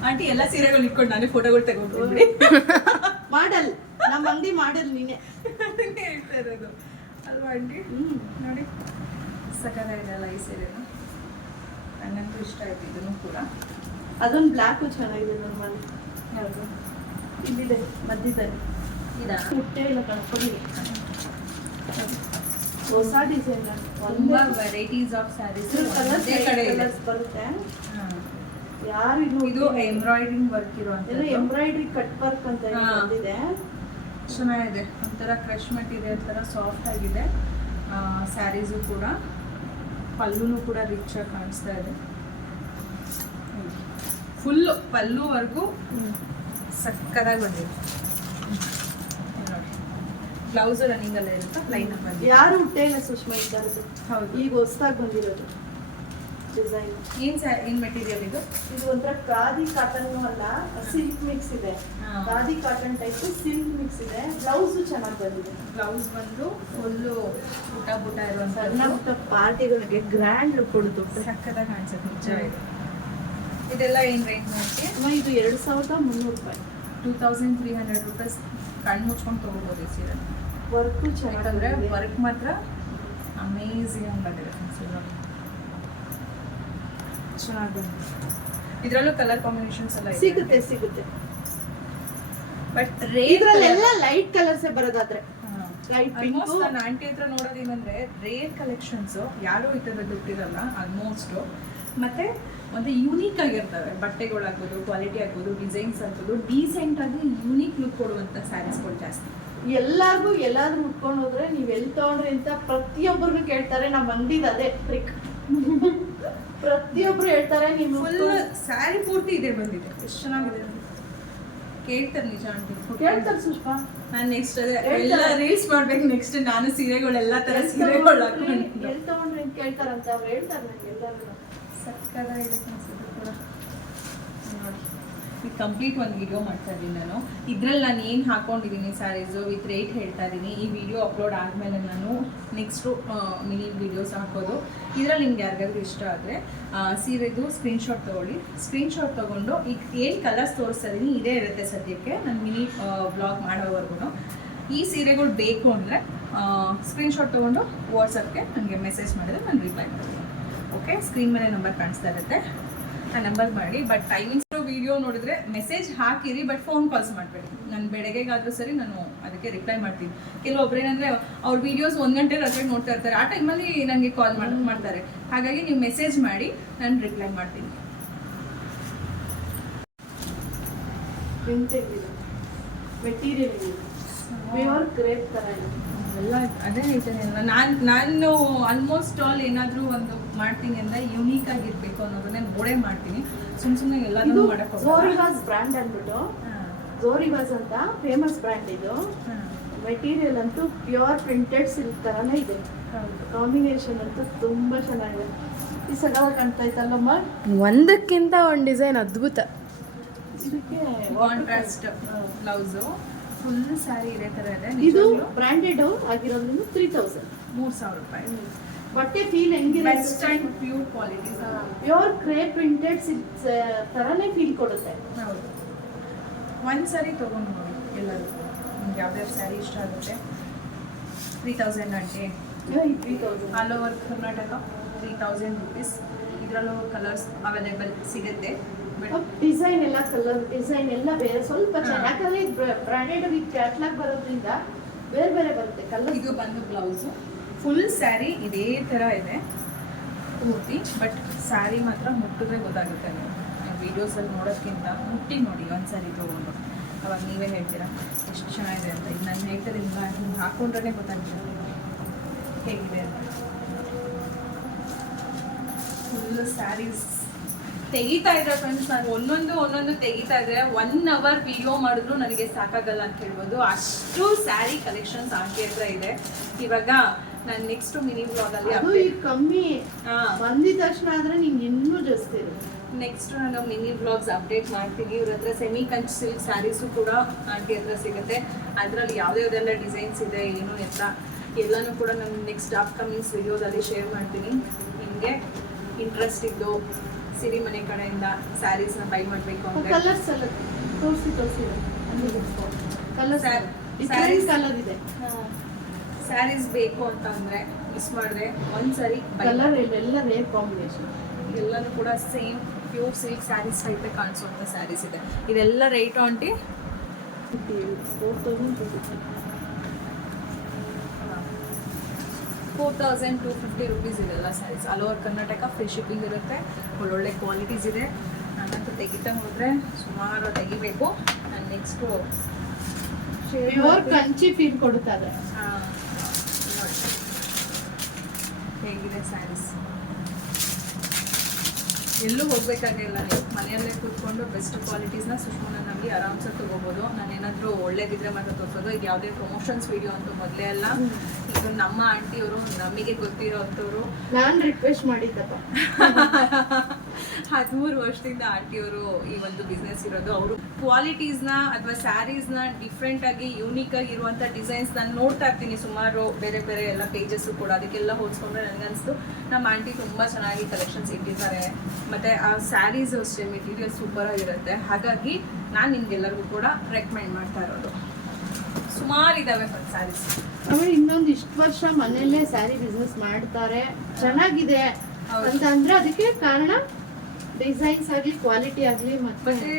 ಆಂಟಿ ಎಲ್ಲ ಸೀರೆಗಳು ಇಟ್ಕೊಂಡು ನಾನೇ ಫೋಟೋಗಳು ತಗೊಂಡ್ಬಿಡಿ. ಮಾಡಲ್, ನಮ್ಮ ಅಂಗಡಿ ಮಾಡಲ್ ನೀನೆ ಹೇಳ್ತಾ ಇರೋದು ಅಲ್ವಾ ಆಂಟಿ? ನೋಡಿ ಸಕ್ಕತ್ತಾಗಿದೆಯಲ್ಲ ಈ ಸೀರೆನು, ನನಗಂತೂ ಇಷ್ಟ ಆಯ್ತು. ಇದನ್ನು ಕೂಡ ಅದೊಂದು ಬ್ಲ್ಯಾಕು ಚೆನ್ನಾಗಿದೆ ನೋಡಿ. ಯಾವುದು ಇಲ್ಲಿದೆ ಮಧ್ಯದಲ್ಲಿ, ಇದಾ? ಮುಟ್ಟೆ ಇಲ್ಲ ಕಳ್ಕೊಳ್ಳಿ. ಹೊಸ ಡಿಸೈನ್, ತುಂಬಾ ವೆರೈಟೀಸ್ ಆಫ್ ಸ್ಯಾರೀಸ್ ಅದೇ ಕಡೆ ಇದೆ. ಬರುತ್ತೆ. ಹಾ. ಯಾರು ಇದು ಎಂಬ್ರಾಯ್ಡ್ರಿಂಗ್ ವರ್ಕ್ ಎಲ್ಲ ಇರುವಂಥದ್ದು, ಎಂಬ್ರಾಯ್ಡ್ರಿ ಕಟ್ ವರ್ಕ್ ಅಂತ ಹೇಳಿ ಹಾ. ಬಂದಿದೆ. ಚೆನ್ನಾಗಿದೆ. ಒಂಥರ ಕ್ರಶ್ ಮೆಟೀರಿಯಲ್ ಥರ ಸಾಫ್ಟ್ ಆಗಿದೆ. ಸ್ಯಾರೀಸು ಕೂಡ, ಪಲ್ಲುನು ಕೂಡ ರಿಚ್ ಆಗಿ ಕಾಣಿಸ್ತಾ ಇದೆ. ಫುಲ್ ಪಲ್ಲುವರೆಗೂ ಸಕ್ಕದಾಗಿ ಬಂದಿದೆ ನೋಡಿ. ಬ್ಲೌಸು ರನ್ನಿಂಗ್ ಅಲ್ಲೇ ಇರುತ್ತೆ, ಪ್ಲೈನ್ ಬಂದಿದೆ. ಯಾರು ಹುಟ್ಟೇ ಇಲ್ಲ ಸುಷ್ಮಾ ಇದ್ದಾರದು. ಹೌದು. ಈಗ ಹೊಸದಾಗಿ ಬಂದಿರೋದು ಡಿಸೈನ್. ಏನ್ ಮೆಟೀರಿಯಲ್ ಇದು? ಇದು ಒಂಥರ ಖಾದಿ ಕಾಟನ್ ಅಲ್ಲ, ಸಿಲ್ಕ್ ಮಿಕ್ಸ್ ಇದೆ. ಹಾ. Khadi cotton type silk mix ಇದೆ. ಬ್ಲೌಸ್ ಚೆನ್ನಾಗಿ ಬಂದಿದೆ. ಬ್ಲೌಸ್ ಬಂದು ಫುಲ್ಲು ಬುಟ್ಟ ಸಣ್ಣ ಇರುವಂಥದ್ದು, ಪುಟ್ಟ ಪಾರ್ಟಿಗಳಿಗೆ ಗ್ರ್ಯಾಂಡ್ ಲುಕ್ ಕೊಡುತ್ತೆ. ಸಕ್ಕದಾಗಿ ಕಾಣಿಸುತ್ತೆ, ನಿಜ ಇದು. ಇದೆಲ್ಲ ಏನು ರೇಂಜ್ ನೋಡ್ತಿ? ಇದು 2300 ರೂಪಾಯಿ. 2300 ರೂಪೀಸ್. ಕಣ್ಣು ಮುಚ್ಕೊಂಡು ತೊಗೋಬೋದು ಈ ಸೀರೆ. ವರ್ಕು ಯಾಕಂದರೆ ಚೆನ್ನಾಗಿದೆ. ವರ್ಕ್ ಮಾತ್ರ ಅಮೇಝಿಂಗ್ ಆಗಿ ಬಂದಿದೆ. ಚೆನ್ನಾಗಿ ಬಂದಿದೆ. ಇದರಲ್ಲೂ ಕಲರ್ ಕಾಂಬಿನೇಷನ್ಸ್ ಎಲ್ಲ ಸಿಗುತ್ತೆ. ಬಟ್ ಇದ್ರಲ್ಲೆಲ್ಲ ಲೈಟ್ ಕಲರ್ಸ್ ಬರೋದಾದ್ರೆ ಲೈಟ್ ಪಿಂಕ್. ಆಲ್ಮೋಸ್ಟ್ ನಾನು ಆಂಟಿ ಹತ್ರ ನೋಡೋದೇನಂದ್ರೆ ರೇರ್ ಕಲೆಕ್ಷನ್ಸ್ ಯಾರೂ ಈ ಥರದ್ದು ಇಟ್ಟಿರಲ್ಲ ಆಲ್ಮೋಸ್ಟ್. ಮತ್ತೆ ಯೂನಿಕ್ ಆಗಿರ್ತವೆ ಬಟ್ಟೆಗಳಾಗ್ಬೋದು, ಕ್ವಾಲಿಟಿ ಆಗ್ಬೋದು, ಡಿಸೈನ್ಸ್ ಆಗ್ಬೋದು, ಡೀಸೆಂಟ್ ಆಗಿ ಯೂನಿಕ್ ಲುಕ್ ಕೊಡುವಂಥ ಸ್ಯಾರೀಸ್ಗಳು ಜಾಸ್ತಿ. ಎಲ್ಲಾರ್ಗು ಎಲ್ಲಾದ್ರೂ ಉಟ್ಕೊಂಡು ಹೋದ್ರೆ ನೀವ್ ಎಲ್ಲಿ ತಗೊಂಡ್ರಿ ಅಂತ ಪ್ರತಿಯೊಬ್ಬರನ್ನು ಕೇಳ್ತಾರೆ. ನಮ್ಮ ಅಂಗಡಿದ ಅದೇ ಟ್ರಿಕ್. ಪ್ರತಿಯೊಬ್ರು ಹೇಳ್ತಾರೆ ನೀವು ಫುಲ್ ಸ್ಯಾರಿ ಪೂರ್ತಿ ಇದೆ ಬಂದಿದೆ. ಎಷ್ಟು ಚೆನ್ನಾಗಿದೆ ನೋಡಿ. ಕೇಳ್ತಾರೆ ನಿಜ ಆಂಟಿ. ಕೇಳ್ತಾರೆ ಸುಷ್ಮಾ. ನಾನು ನೆಕ್ಸ್ಟ್ ಅದೇ ಎಲ್ಲ ರೀಲ್ಸ್ ಮಾಡ್ಬೇಕು. ನೆಕ್ಸ್ಟ್ ನಾನು ಸೀರೆಗಳೆಲ್ಲ ಥರ ಸೀರೆಗಳು ಹಾಕೊಂಡು ಎಲ್ಲಿ ತಗೊಂಡ್ರಿ ಅಂತ ಕೇಳ್ತಾರಂತ ಅವ್ರು ಹೇಳ್ತಾರೆ ನಂಗೆ ಎಲ್ಲರೂ. ಸಕ್ಕದಾಗಿದೆ ಅನ್ಸುತ್ತೆ ಕೂಡ ನೋಡಿ. ಈಗ ಕಂಪ್ಲೀಟ್ ಒಂದು ವಿಡಿಯೋ ಮಾಡ್ತಾ ಇದ್ದೀನಿ ನಾನು. ಇದ್ರಲ್ಲಿ ನಾನು ಏನು ಹಾಕೊಂಡಿದ್ದೀನಿ ಸ್ಯಾರೀಸು ವಿತ್ ರೇಟ್ ಹೇಳ್ತಾ ಇದ್ದೀನಿ. ಈ ವಿಡಿಯೋ ಅಪ್ಲೋಡ್ ಆದಮೇಲೆ ನಾನು ನೆಕ್ಸ್ಟು ಮಿನಿ ವೀಡಿಯೋಸ್ ಹಾಕೋದು. ಇದರಲ್ಲಿ ನಿಮ್ಗೆ ಯಾರಿಗಾದ್ರೂ ಇಷ್ಟ ಆದರೆ ಸೀರೆದು ಸ್ಕ್ರೀನ್ಶಾಟ್ ತೊಗೊಳ್ಳಿ. ಸ್ಕ್ರೀನ್ಶಾಟ್ ತೊಗೊಂಡು ಈಗ ಏನು ಕಲರ್ಸ್ ತೋರಿಸ್ತಾ ಇದ್ದೀನಿ ಇದೇ ಇರುತ್ತೆ ಸದ್ಯಕ್ಕೆ ನಾನು ಮಿನಿ ಬ್ಲಾಗ್ ಮಾಡೋವರೆಗೂ. ಈ ಸೀರೆಗಳು ಬೇಕು ಅಂದರೆ ಸ್ಕ್ರೀನ್ಶಾಟ್ ತೊಗೊಂಡು ವಾಟ್ಸಪ್ಗೆ ನನಗೆ ಮೆಸೇಜ್ ಮಾಡಿದರೆ ನಾನು ರಿಪ್ಲೈ ಮಾಡ್ತೀನಿ. ಓಕೆ, ಸ್ಕ್ರೀನ್ ಮೇಲೆ ನಂಬರ್ ಕಾಣಿಸ್ತಾ ಇರುತ್ತೆ, ಆ ನಂಬರ್ ಮಾಡಿ. ಬಟ್ ಟೈಮಿಂಗ್ಸ್ ವಿಡಿಯೋ ನೋಡಿದ್ರೆ ಮೆಸೇಜ್ ಹಾಕಿರಿ, ಬಟ್ ಫೋನ್ ಕಾಲ್ಸ್ ಮಾಡಬೇಡಿ. ನಾನು ಬೆಳಗ್ಗೆಗಾದರೂ ಸರಿ ನಾನು ಅದಕ್ಕೆ ರಿಪ್ಲೈ ಮಾಡ್ತೀನಿ. ಕೆಲವೊಬ್ರು ಏನಂದರೆ ಅವ್ರ ವೀಡಿಯೋಸ್ 1 ಗಂಟೆ ರಾತ್ರಿ ನೋಡ್ತಾ ಇರ್ತಾರೆ, ಆ ಟೈಮಲ್ಲಿ ನನಗೆ ಕಾಲ್ ಮಾಡ್ತಾರೆ. ಹಾಗಾಗಿ ನೀವು ಮೆಸೇಜ್ ಮಾಡಿ, ನಾನು ರಿಪ್ಲೈ ಮಾಡ್ತೀನಿ. ಮೆಟೀರಿಯಲ್ ಪ್ಯೂರ್ ಕ್ರೇಪ್ ಥರ ಇದೆ ಎಲ್ಲ. ಅದೇ ಹೇಳ್ತೇನೆ ನಾನು ಆಲ್ಮೋಸ್ಟ್ ಆಲ್ ಏನಾದರೂ ಒಂದು ಮಾಡ್ತೀನಿ ಅಂದರೆ ಯೂನಿಕ್ ಆಗಿರಬೇಕು ಅನ್ನೋದನ್ನೇ ನೋಡೇ ಮಾಡ್ತೀನಿ. ಸುಮ್ಮನೆ ಎಲ್ಲದನ್ನೂ ಮಾಡೋಕ್ಕೆ ಝೋರಿವಾಸ್ ಬ್ರ್ಯಾಂಡ್ ಅಂದ್ಬಿಟ್ಟು, ಝೋರಿವಾಸ್ ಅಂತ ಫೇಮಸ್ ಬ್ರ್ಯಾಂಡ್ ಇದು. ಮೆಟೀರಿಯಲ್ ಅಂತೂ ಪ್ಯೂರ್ ಪ್ರಿಂಟೆಡ್ ಸಿಲ್ಕ್ ಥರನೇ ಇದೆ. ಕಾಂಬಿನೇಷನ್ ಅಂತೂ ತುಂಬ ಚೆನ್ನಾಗಿದೆ. ಈ ಸಗವಾಗಿ ಕಾಣ್ತಾ ಇತ್ತಲ್ಲಮ್ಮ. ಒಂದಕ್ಕಿಂತ ಒಂದು ಡಿಸೈನ್ ಅದ್ಭುತ. ಇದಕ್ಕೆ ಕಾಂಟ್ರಾಸ್ಟ್ ಬ್ಲೌಸು ಫುಲ್ ಸ್ಯಾರಿ ಇದೇ ಥರ ಇದೆ. ಇದು ಬ್ರ್ಯಾಂಡೆಡ್ ಆಗಿರೋದ್ರಿಂದ 3000 3000 ರೂಪಾಯಿ. ಬಟ್ಟೆ ಫೀಲ್ ಹೆಂಗಿರುತ್ತೆ best and pure qualities. Pure crepe printed silks ಥರನೇ ಫೀಲ್ ಕೊಡುತ್ತೆ. ಹೌದು, ಒಂದು ಸಾರಿ ತೊಗೊಂಡು ನೋಡಿ ಎಲ್ಲರೂ, ನಿಮ್ಗೆ ಯಾವ್ದಾದ್ರು ಸ್ಯಾರಿ ಇಷ್ಟ ಆಗುತ್ತೆ. 3000 ಅಂತೆ, 3000 ಆಲ್ ಓವರ್ ಕರ್ನಾಟಕ 3000 ರುಪೀಸ್. ಇದರಲ್ಲೂ ಕಲರ್ಸ್ ಅವೈಲೇಬಲ್ ಸಿಗುತ್ತೆ. ಬಟ್ ಡಿಸೈನ್ ಎಲ್ಲ ಕಲರ್ ಡಿಸೈನ್ ಎಲ್ಲ ಬೇರೆ ಸ್ವಲ್ಪ ಹಾ. ಯಾಕಂದ್ರೆ ಬ್ರಾಂಡೆಡ್ ವಿತ್ ಕ್ಯಾಟ್ಲಾಗ್ ಬರೋದ್ರಿಂದ ಬೇರೆ ಬೇರೆ ಬರುತ್ತೆ ಕಲರ್. ಇದು ಬಂದು ಬ್ಲೌಸು, ಫುಲ್ ಸ್ಯಾರಿ ಇದೇ ಥರ ಇದೆ ಪೂರ್ತಿ. ಬಟ್ ಸ್ಯಾರಿ ಮಾತ್ರ ಮುಟ್ಟಿದ್ರೆ ಗೊತ್ತಾಗುತ್ತೆ. ನೀವು ವೀಡಿಯೋಸಲ್ಲಿ ನೋಡೋದ್ಕಿಂತ ಮುಟ್ಟಿ ನೋಡಿ ಒಂದು ಸ್ಯಾರಿ ತೊಗೊಂಡು, ಅವಾಗ ನೀವೇ ಹೇಳ್ತೀರಾ ಎಷ್ಟು ಚೆನ್ನಾಗಿದೆ ಅಂತ. ಇದು ನಾನು ಹೇಳ್ತಿರಲಿಲ್ಲ, ಹಿಂಗೆ ಹಾಕೊಂಡ್ರೆ ಗೊತ್ತಾಗುತ್ತೆ ಹೇಗಿದೆ ಅಂತ. ಫುಲ್ ಸ್ಯಾರೀಸ್ ತೆಗಿತಾ ಇದ್ರೆ ಫ್ರೆಂಡ್ಸ್, ನಾನು ಒಂದೊಂದು ತೆಗಿತಾ ಇದ್ರೆ 1 hour ವಿಡಿಯೋ ಮಾಡಿದ್ರು ನನಗೆ ಸಾಕಾಗಲ್ಲ ಅಂತ ಹೇಳ್ಬೋದು. ಅಷ್ಟು ಸ್ಯಾರಿ ಕಲೆಕ್ಷನ್ಸ್ ಆಂಟಿ ಹತ್ರ ಇದೆ. ಇವಾಗ ನಾನು ನೆಕ್ಸ್ಟ್ ಮಿನಿ ಬ್ಲಾಗಲ್ಲಿ ಅದು ಈಗ ಕಮ್ಮಿ ಬಂದಿದ ತಕ್ಷಣ ಆದ್ರೆ ನಿಂಗೆ ಇನ್ನೂ ಜಾಸ್ತಿ ಇರುತ್ತೆ. ನೆಕ್ಸ್ಟ್ ನಾನು ಮಿನಿ ಬ್ಲಾಗ್ಸ್ ಅಪ್ಡೇಟ್ ಮಾಡ್ತೀನಿ. ಇವ್ರ ಹತ್ರ ಸೆಮಿ ಕಂಚ್ ಸಿಲ್ಕ್ ಸ್ಯಾರೀಸು ಕೂಡ ಆಂಟಿ ಹತ್ರ ಸಿಗುತ್ತೆ. ಅದರಲ್ಲಿ ಯಾವುದ್ಯಾವುದೆಲ್ಲ ಡಿಸೈನ್ಸ್ ಇದೆ ಏನು ಎತ್ತ ಎಲ್ಲನೂ ಕೂಡ ನಾನು ನೆಕ್ಸ್ಟ್ ಅಪ್ಕಮಿಂಗ್ಸ್ ವಿಡಿಯೋದಲ್ಲಿ ಶೇರ್ ಮಾಡ್ತೀನಿ. ನಿಮಗೆ ಇಂಟ್ರೆಸ್ಟ್ ಇದ್ದು ಸಿರಿಮನೆ ಕಡೆಯಿಂದ ಸ್ಯಾರೀಸ್ನ ಬೈ ಮಾಡಬೇಕು ಅಂದರೆ ಕಲರ್ಸ್ ಎಲ್ಲ ತೋರಿಸಿ ಕಲರ್ Sarees. ಡಿಫರೆಂಟ್ ಕಲರ್ ಇದೆ. ಸ್ಯಾರೀಸ್ ಬೇಕು ಅಂತ ಅಂದರೆ ಮಿಸ್ ಮಾಡಿದ್ರೆ ಒಂದ್ಸರಿ ಕಲರ್ ಎಲ್ಲ ರೇರ್ ಕಾಂಬಿನೇಷನ್. ಎಲ್ಲನೂ ಕೂಡ ಸೇಮ್ ಪ್ಯೂರ್ ಸಿಲ್ಕ್ ಸ್ಯಾರೀಸ್ ಟೈಪೇ ಕಾಣಿಸುವಂಥ ಸ್ಯಾರೀಸ್ ಇದೆ. ಇದೆಲ್ಲ ರೇಟು ಆಂಟಿ 4250 ರುಪೀಸ್ ಇದೆಲ್ಲ saris. All over Karnataka free shipping ಇರುತ್ತೆ. ಒಳ್ಳೊಳ್ಳೆ ಕ್ವಾಲಿಟೀಸ್ ಇದೆ. ನಾನಂತೂ ತೆಗಿತಾ ಹೋದರೆ ಸುಮಾರು ತೆಗಿಬೇಕು. ನಾನು ನೆಕ್ಸ್ಟು ಪ್ಯೂರ್ ಕಂಚಿ ಫೀಲ್ ಕೊಡುತ್ತದೆ. ಹೇಗಿದೆ ಸ್ಯಾರೀಸ್, ಎಲ್ಲೂ ಹೋಗ್ಬೇಕಾಗಿಲ್ಲ. ನೀವು ಮನೆಯಲ್ಲೇ ಕೂತ್ಕೊಂಡು ಬೆಸ್ಟ್ ಕ್ವಾಲಿಟೀಸ್ನ ಸುಷ್ಮನ ನಮಗೆ ಆರಾಮ್ಸೆ ತೊಗೋಬೋದು. ನಾನೇನಾದರೂ ಒಳ್ಳೇದಿದ್ರೆ ಮಾತ್ರ ತೋರಿಸೋದು. ಇದು ಯಾವುದೇ ಪ್ರಮೋಷನ್ಸ್ ವಿಡಿಯೋ ಅಂತೂ ಮೊದಲೇ ಅಲ್ಲ. ಇದು ನಮ್ಮ ಆಂಟಿಯವರು, ನಮಗೆ ಗೊತ್ತಿರೋ ಅಂಥವ್ರು. ನಾನು ರಿಕ್ವೆಸ್ಟ್ ಮಾಡಿದ್ದಪ್ಪ. 13 ವರ್ಷದಿಂದ ಆಂಟಿಯವರು ಈ ಒಂದು ಬಿಸ್ನೆಸ್ ಇರೋದು. ಅವರು ಕ್ವಾಲಿಟೀಸ್ನ ಅಥವಾ ಸ್ಯಾರೀಸ್ನ ಡಿಫ್ರೆಂಟಾಗಿ ಯೂನಿಕಾಗಿ ಇರುವಂಥ ಡಿಸೈನ್ಸ್ ನಾನು ನೋಡ್ತಾ ಇರ್ತೀನಿ ಸುಮಾರು ಬೇರೆ ಬೇರೆ ಎಲ್ಲ ಪೇಜಸ್ಸು ಕೂಡ. ಅದಕ್ಕೆಲ್ಲ ಹೋಲಿಸ್ಕೊಂಡ್ರೆ ನನಗನ್ನಿಸ್ತು ನಮ್ಮ ಆಂಟಿ ತುಂಬ ಚೆನ್ನಾಗಿ ಕಲೆಕ್ಷನ್ಸ್ ಇಟ್ಟಿದ್ದಾರೆ. ಮತ್ತು ಆ ಸ್ಯಾರೀಸು ಅಷ್ಟೇ ಮೆಟೀರಿಯಲ್ ಸೂಪರಾಗಿರುತ್ತೆ. ಹಾಗಾಗಿ ನಾನು ನಿಮಗೆಲ್ಲರಿಗೂ ಕೂಡ ರೆಕಮೆಂಡ್ ಮಾಡ್ತಾ ಇರೋದು. ಸುಮಾರು ಇದ್ದಾವೆ ಸ್ಯಾರೀಸ್. ಆಮೇಲೆ ಇನ್ನೊಂದು ಇಷ್ಟು ವರ್ಷ ಮನೆಯಲ್ಲೇ ಸ್ಯಾರಿ ಬಿಸ್ನೆಸ್ ಮಾಡ್ತಾರೆ, ಚೆನ್ನಾಗಿದೆ ಅಂತ ಅಂದ್ರೆ ಅದಕ್ಕೆ ಕಾರಣ ಡಿಸೈನ್ಸ್ ಆಗಲಿ ಕ್ವಾಲಿಟಿ ಆಗಲಿ ಮತ್ತೆ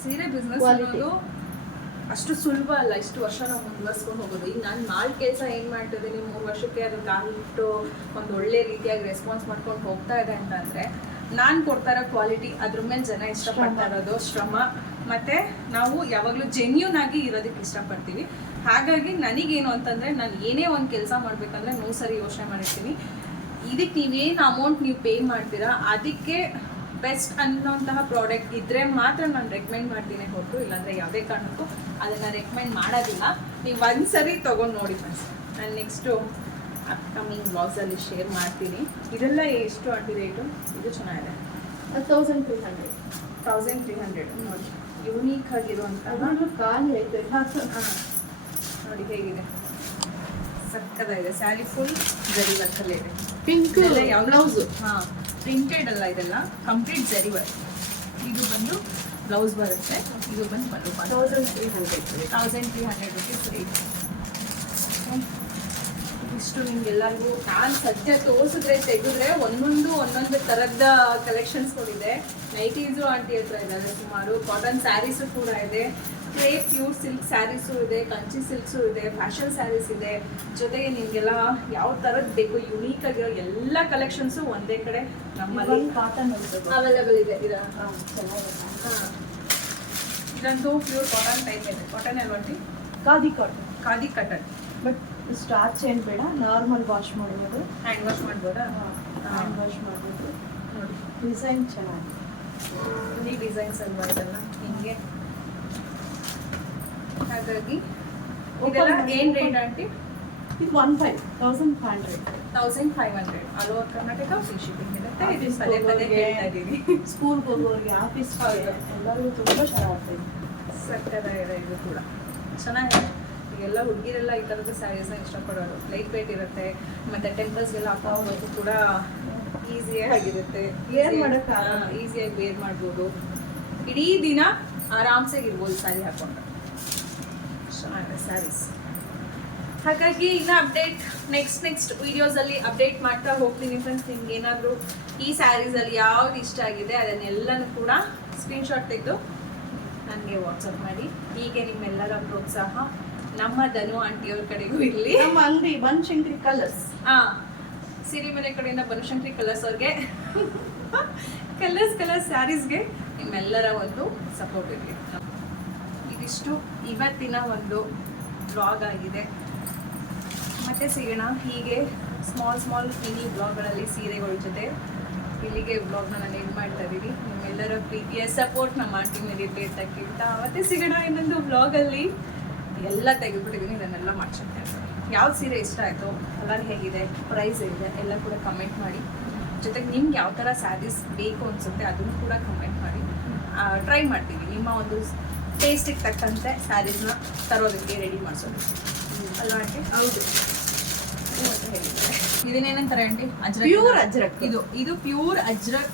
ಸೀರೆ ಬಿಸ್ನೆಸ್ ಅನ್ನೋದು ಅಷ್ಟು ಸುಲಭ ಅಲ್ಲ. ಇಷ್ಟು ವರ್ಷ ನಾವು ಮುಂದುವರ್ಸ್ಕೊಂಡು ಹೋಗೋದು. ಈಗ ನಾನು ನಾಳೆ ಕೆಲಸ ಏನು ಮಾಡ್ತಿದ್ದೀನಿ 3 ವರ್ಷಕ್ಕೆ ಅದು ಕಾಲಿಟ್ಟು ಒಂದು ಒಳ್ಳೆ ರೀತಿಯಾಗಿ ರೆಸ್ಪಾನ್ಸ್ ಮಾಡ್ಕೊಂಡು ಹೋಗ್ತಾ ಇದೆ ಅಂತಂದರೆ ನಾನು ಕೊಡ್ತಾ ಇರೋ ಕ್ವಾಲಿಟಿ, ಅದ್ರ ಮೇಲೆ ಜನ ಇಷ್ಟಪಡ್ತಾ ಇರೋದು ಶ್ರಮ. ಮತ್ತು ನಾವು ಯಾವಾಗಲೂ ಜೆನ್ಯೂನ್ ಆಗಿ ಇರೋದಕ್ಕೆ ಇಷ್ಟಪಡ್ತೀವಿ. ಹಾಗಾಗಿ ನನಗೇನು ಅಂತಂದರೆ ನಾನು ಏನೇ ಒಂದು ಕೆಲಸ ಮಾಡಬೇಕಂದ್ರೆ 100 ಸರಿ ಯೋಚನೆ ಮಾಡಿರ್ತೀನಿ. ಇದಕ್ಕೆ ನೀವೇನು ಅಮೌಂಟ್ ನೀವು ಪೇ ಮಾಡ್ತೀರಾ ಅದಕ್ಕೆ ಬೆಸ್ಟ್ ಅನ್ನೋಂತಹ ಪ್ರಾಡಕ್ಟ್ ಇದ್ದರೆ ಮಾತ್ರ ನಾನು ರೆಕಮೆಂಡ್ ಮಾಡ್ತೀನಿ ಹೊರತು ಇಲ್ಲಾಂದರೆ ಯಾವುದೇ ಕಾರಣಕ್ಕೂ ಅದನ್ನು ರೆಕಮೆಂಡ್ ಮಾಡೋದಿಲ್ಲ. ನೀವು ಒಂದು ಸರಿ ತೊಗೊಂಡು ನೋಡಿ ಫ್ರೆಂಡ್ಸ್. ನಾನು ನೆಕ್ಸ್ಟು ಅಪ್ಕಮಿಂಗ್ ಬ್ಲಾಗ್ಸಲ್ಲಿ ಶೇರ್ ಮಾಡ್ತೀನಿ. ಇದೆಲ್ಲ ಎಷ್ಟು ಆಂಟಿ ರೇಟು? ಇದು ಚೆನ್ನಾಗಿದೆ 1300. 1300 ನೋಡಿ, ಯೂನೀಕ್ ಆಗಿರುವಂತಹ ಅದರಲ್ಲೂ ಖಾಲಿ ಐತೆ. ನೋಡಿ ಹೇಗಿದೆ, ಸಕ್ಕದಾಗಿದೆ. ಸ್ಯಾರಿ ಫುಲ್ ಜರಿ ವರ್ಕಲ್ಲೇ ಇದೆ. Pink blouse. ಹಾಂ, ಪ್ರಿಂಟೆಡ್ ಅಲ್ಲ, ಇದೆಲ್ಲ ಕಂಪ್ಲೀಟ್ ಜರಿ ವರ್ಕ್. ಇದು ಬಂದು ಬ್ಲೌಸ್ ಬರುತ್ತೆ. ಇದು ಬಂದು ಪಲ್ಲು. 1300 ರುಪೀಸ್ ರೇಟ್. ಇಷ್ಟು ನಿಮ್ಗೆಲ್ಲರಿಗೂ ನಾನು ಸದ್ಯ ತೋರಿಸಿದ್ರೆ ತೆಗೆದ್ರೆ ಒಂದೊಂದು ಥರದ ಕಲೆಕ್ಷನ್ಸ್ಗಳಿದೆ. ನೈಟೀಸು ಆಂಟಿ ಹತ್ರ ಇದ್ದಾರೆ ಸುಮಾರು. ಕಾಟನ್ ಸ್ಯಾರೀಸು ಕೂಡ ಇದೆ. ಕ್ರೇಪ್ ಪ್ಯೂರ್ ಸಿಲ್ಕ್ ಸ್ಯಾರೀಸು ಇದೆ, ಕಂಚಿ ಸಿಲ್ಕ್ಸು ಇದೆ, ಫ್ಯಾಷನ್ ಸ್ಯಾರೀಸ್ ಇದೆ. ಜೊತೆಗೆ ನಿಮಗೆಲ್ಲ ಯಾವ ಥರದ್ದು ಬೇಕು ಯುನೀಕ್ ಆಗಿರೋ ಎಲ್ಲ ಕಲೆಕ್ಷನ್ಸು ಒಂದೇ ಕಡೆ ನಮ್ಮಲ್ಲಿ ಕಾಟನ್ ಅವೈಲೇಬಲ್ ಇದೆ. ಚೆನ್ನಾಗಿದೆ. ಹಾಂ, ಇದಂತೂ ಪ್ಯೂರ್ ಕಾಟನ್ ಟೈಪ್ ಇದೆ. ಕಾಟನ್ ಅಲ್ವಂಟಿ, khadi cotton. Khadi cotton. But starch ಏನು ಬೇಡ, ನಾರ್ಮಲ್ ವಾಶ್ ಮಾಡ್ಬೋದು. ಹ್ಯಾಂಡ್ ವಾಶ್ ಮಾಡ್ಬೋದಾ? ಹ್ಯಾಂಡ್ ವಾಶ್ ಮಾಡ್ಬೋದು. ನೋಡಿ ಡಿಸೈನ್ ಚೆನ್ನಾಗಿ ಈ ಡಿಸೈನ್ಸ್ ಅಲ್ವಾ ಇದೆಲ್ಲ ಹಿಂಗೆ. ಹಾಗಾಗಿ ಇದೆಲ್ಲ ಏನು ರೇಟ್ ಆಂಟಿ? ಇದು 1500. 1500 all over Karnataka free shipping ಇರುತ್ತೆ. ಇದು ಪದೇ ಪದೇ ಹೇಳ್ತಾ ಇದ್ದೀವಿ. ಸ್ಕೂಲ್ಗೆ ಹೋಗೋರಿಗೆ, ಆಫೀಸ್ಗೆ ಎಲ್ಲರಿಗೂ ತುಂಬ ಚೆನ್ನಾಗ್ತದೆ. ಸಕ್ಕತ್ತಾಗಿದೆ. ಇದು ಕೂಡ ಚೆನ್ನಾಗಿದೆ. ಎಲ್ಲ ಹುಡುಗಿರೆಲ್ಲ ಈ ಥರದ ಸ್ಯಾರೀಸ್ನ ಇಷ್ಟಪಡೋರು. ಲೈಟ್ ವೇಟ್ ಇರುತ್ತೆ, ಮತ್ತು ಟೆಂಪಲ್ಸ್ಗೆಲ್ಲ ಹಾಕೋ ಹೋಗೋದು ಕೂಡ ಈಸಿಯಾಗಿರುತ್ತೆ. Wear ಮಾಡಕ್ಕಾಗಲ್ಲ. ಈಸಿಯಾಗಿ ವೇರ್ ಮಾಡ್ಬೋದು. ಇಡೀ ದಿನ ಆರಾಮ್ಸೆ ಇರ್ಬೋದು ಸ್ಯಾರಿ ಹಾಕೊಂಡು. ಚೆನ್ನಾಗಿದೆ ಸ್ಯಾರೀಸ್. ಹಾಗಾಗಿ ಇನ್ನು ಅಪ್ಡೇಟ್ ನೆಕ್ಸ್ಟ್ ವೀಡಿಯೋಸಲ್ಲಿ ಅಪ್ಡೇಟ್ ಮಾಡ್ತಾ ಹೋಗ್ತೀನಿ ಫ್ರೆಂಡ್ಸ್. ನಿಮ್ಗೆ ಏನಾದರೂ ಈ ಸ್ಯಾರೀಸಲ್ಲಿ ಯಾವ್ದು ಇಷ್ಟ ಆಗಿದೆ ಅದನ್ನೆಲ್ಲನೂ ಕೂಡ ಸ್ಕ್ರೀನ್ಶಾಟ್ ತೆಗೆದು ನನಗೆ ವಾಟ್ಸಪ್ ಮಾಡಿ. ಹೀಗೆ ನಿಮ್ಮೆಲ್ಲರ ಪ್ರೋತ್ಸಾಹ ನಮ್ಮ ಧನು ಆಂಟಿಯವ್ರ ಕಡೆಗೂ ಇರಲಿ. ನಮ್ಮ ಅಂಗಡಿ ಬನಶಂಕರಿ ಕಲರ್ಸ್, ಸಿರಿಮನೆ ಕಡೆಯಿಂದ ಬನಶಂಕರಿ ಕಲರ್ಸ್ ಅವ್ರಿಗೆ ಕಲರ್ಸ್ ಸ್ಯಾರೀಸ್ಗೆ ನಿಮ್ಮೆಲ್ಲರ ಒಂದು ಸಪೋರ್ಟ್ ಇರಲಿ. ಇದಿಷ್ಟು ಇವತ್ತಿನ ಒಂದು ವ್ಲಾಗ್ ಆಗಿದೆ. ಮತ್ತೆ ಸಿಗೋಣ ಹೀಗೆ ಸ್ಮಾಲ್ ಮಿನಿ ವ್ಲಾಗ್ಗಳಲ್ಲಿ ಸೀರೆಗಳ ಜೊತೆ. ಇಲ್ಲಿಗೆ ವ್ಲಾಗ್ನ ನಾನು ಎಂಡ್ ಮಾಡ್ತಾ ಇದ್ದೀನಿ. ನಿಮ್ಮೆಲ್ಲರ ಪ್ರೀತಿಯ ಸಪೋರ್ಟ್ ನಮ್ಮ ಆಂಟಿ ಮೇಲೆ ಇರಲಿ ಅಂತ ಕೇಳ್ತಾ ಮತ್ತೆ ಸಿಗೋಣ ಇನ್ನೊಂದು ವ್ಲಾಗಲ್ಲಿ. ಎಲ್ಲ ತೆಗೆದುಬಿಟ್ಟಿದ್ದೀನಿ, ಇದನ್ನೆಲ್ಲ ಮಾಡ್ಸೋಕ್ಕೆ. ಯಾವ್ದು ಸೀರೆ ಇಷ್ಟ ಆಯಿತು, ಕಲರ್ ಹೇಗಿದೆ, ಪ್ರೈಸ್ ಹೇಗಿದೆ ಎಲ್ಲ ಕೂಡ ಕಮೆಂಟ್ ಮಾಡಿ. ಜೊತೆಗೆ ನಿಮ್ಗೆ ಯಾವ ಥರ ಸ್ಯಾರೀಸ್ ಬೇಕು ಅನಿಸುತ್ತೆ ಅದನ್ನು ಕೂಡ ಕಮೆಂಟ್ ಮಾಡಿ. ಟ್ರೈ ಮಾಡ್ತೀವಿ ನಿಮ್ಮ ಒಂದು ಟೇಸ್ಟಿಗೆ ತಕ್ಕಂತೆ ಸ್ಯಾರೀಸ್ನ ತರೋದಕ್ಕೆ ರೆಡಿ ಮಾಡಿಸೋದು ಅಲ್ವಾ ಆಂಟಿ? ಹೌದು. ಇದನ್ನೇನಂತಾರೆ ಆಂಟಿ? ಪ್ಯೂರ್ ಅಜ್ರಕ್. ಇದು ಪ್ಯೂರ್ ಅಜ್ರಕ್.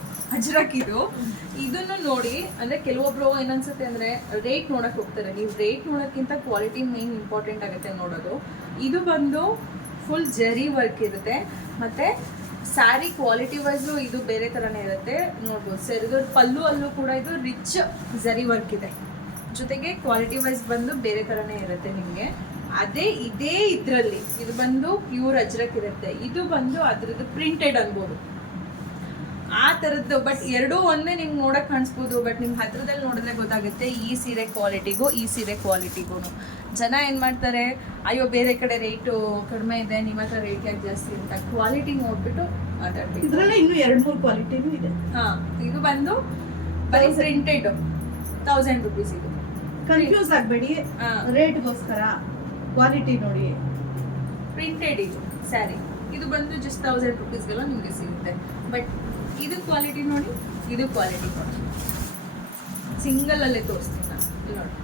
ಇದನ್ನು ನೋಡಿ ಅಂದ್ರೆ ಕೆಲವೊಬ್ರು ಏನನ್ಸುತ್ತೆ ಅಂದ್ರೆ ರೇಟ್ ನೋಡಕ್ ಹೋಗ್ತಾರೆ. ನೀವು ರೇಟ್ ನೋಡೋಕ್ಕಿಂತ ಕ್ವಾಲಿಟಿ ಮೇನ್ ಇಂಪಾರ್ಟೆಂಟ್ ಆಗುತ್ತೆ ನೋಡೋದು. ಇದು ಬಂದು ಫುಲ್ ಜರಿ ವರ್ಕ್ ಇರುತ್ತೆ, ಮತ್ತೆ ಸ್ಯಾರಿ ಕ್ವಾಲಿಟಿ ವೈಸು ಇದು ಬೇರೆ ಥರನೇ ಇರುತ್ತೆ. ನೋಡ್ಬೋದು ಸರ್, ಇದು ಪಲ್ಲು ಅಲ್ಲೂ ಕೂಡ ಇದು ರಿಚ್ ಜರಿ ವರ್ಕ್ ಇದೆ. ಜೊತೆಗೆ ಕ್ವಾಲಿಟಿ ವೈಸ್ ಬಂದು ಬೇರೆ ಥರನೇ ಇರುತ್ತೆ ನಿಮಗೆ. ಇದೇ ಇದರಲ್ಲಿ ಇದು ಬಂದು ಪ್ಯೂರ್ ಅಜ್ರಕ್ ಇರುತ್ತೆ. ಇದು ಬಂದು ಅದ್ರದ್ದು ಪ್ರಿಂಟೆಡ್ ಅನ್ಬೋದು ಆ ಥರದ್ದು. ಬಟ್ ಎರಡೂ ಒಂದೇ ನಿಮ್ಗೆ ನೋಡಕ್ ಕಾಣಿಸ್ಬೋದು, ಬಟ್ ನಿಮ್ಗೆ ಹತ್ರದಲ್ಲಿ ನೋಡಿದ್ರೆ ಗೊತ್ತಾಗುತ್ತೆ ಈ ಸೀರೆ ಕ್ವಾಲಿಟಿಗೂ ಈ ಸೀರೆ ಕ್ವಾಲಿಟಿಗೂ. ಜನ ಏನು ಮಾಡ್ತಾರೆ, ಅಯ್ಯೋ ಬೇರೆ ಕಡೆ ರೇಟು ಕಡಿಮೆ ಇದೆ, ನಿಮ್ಮ ಹತ್ರ ರೇಟ್ ಯಾಕೆ ಜಾಸ್ತಿ ಅಂತ ಕ್ವಾಲಿಟಿ ನೋಡ್ಬಿಟ್ಟು ಮಾತಾಡ್ತೀವಿ. ಇದರಲ್ಲೇ ಇನ್ನೂ 2-3 ಕ್ವಾಲಿಟಿನೂ ಇದೆ. ಇದು ಬಂದು ಬರೀ ಪ್ರಿಂಟೆಡ್ 1000 rupees. ಇದು ಕನ್ಫ್ಯೂಸ್ ಆಗಬೇಡಿ, ರೇಟ್ಗೋಸ್ಕರ ಕ್ವಾಲಿಟಿ ನೋಡಿ. ಪ್ರಿಂಟೆಡ್ ಇದು ಸ್ಯಾರಿ. ಇದು ಬಂದು ಜಸ್ಟ್ 1000 rupeesಗೆಲ್ಲ ನಿಮಗೆ ಸಿಗುತ್ತೆ. ಬಟ್ ಇದು ಕ್ವಾಲಿಟಿ ನೋಡಿ, ಇದು ಕ್ವಾಲಿಟಿ ನೋಡಿ. ಸಿಂಗಲಲ್ಲೇ ತೋರಿಸ್ತೀನಿ ನಾನು. ಇಲ್ಲಿ ನೋಡಿ,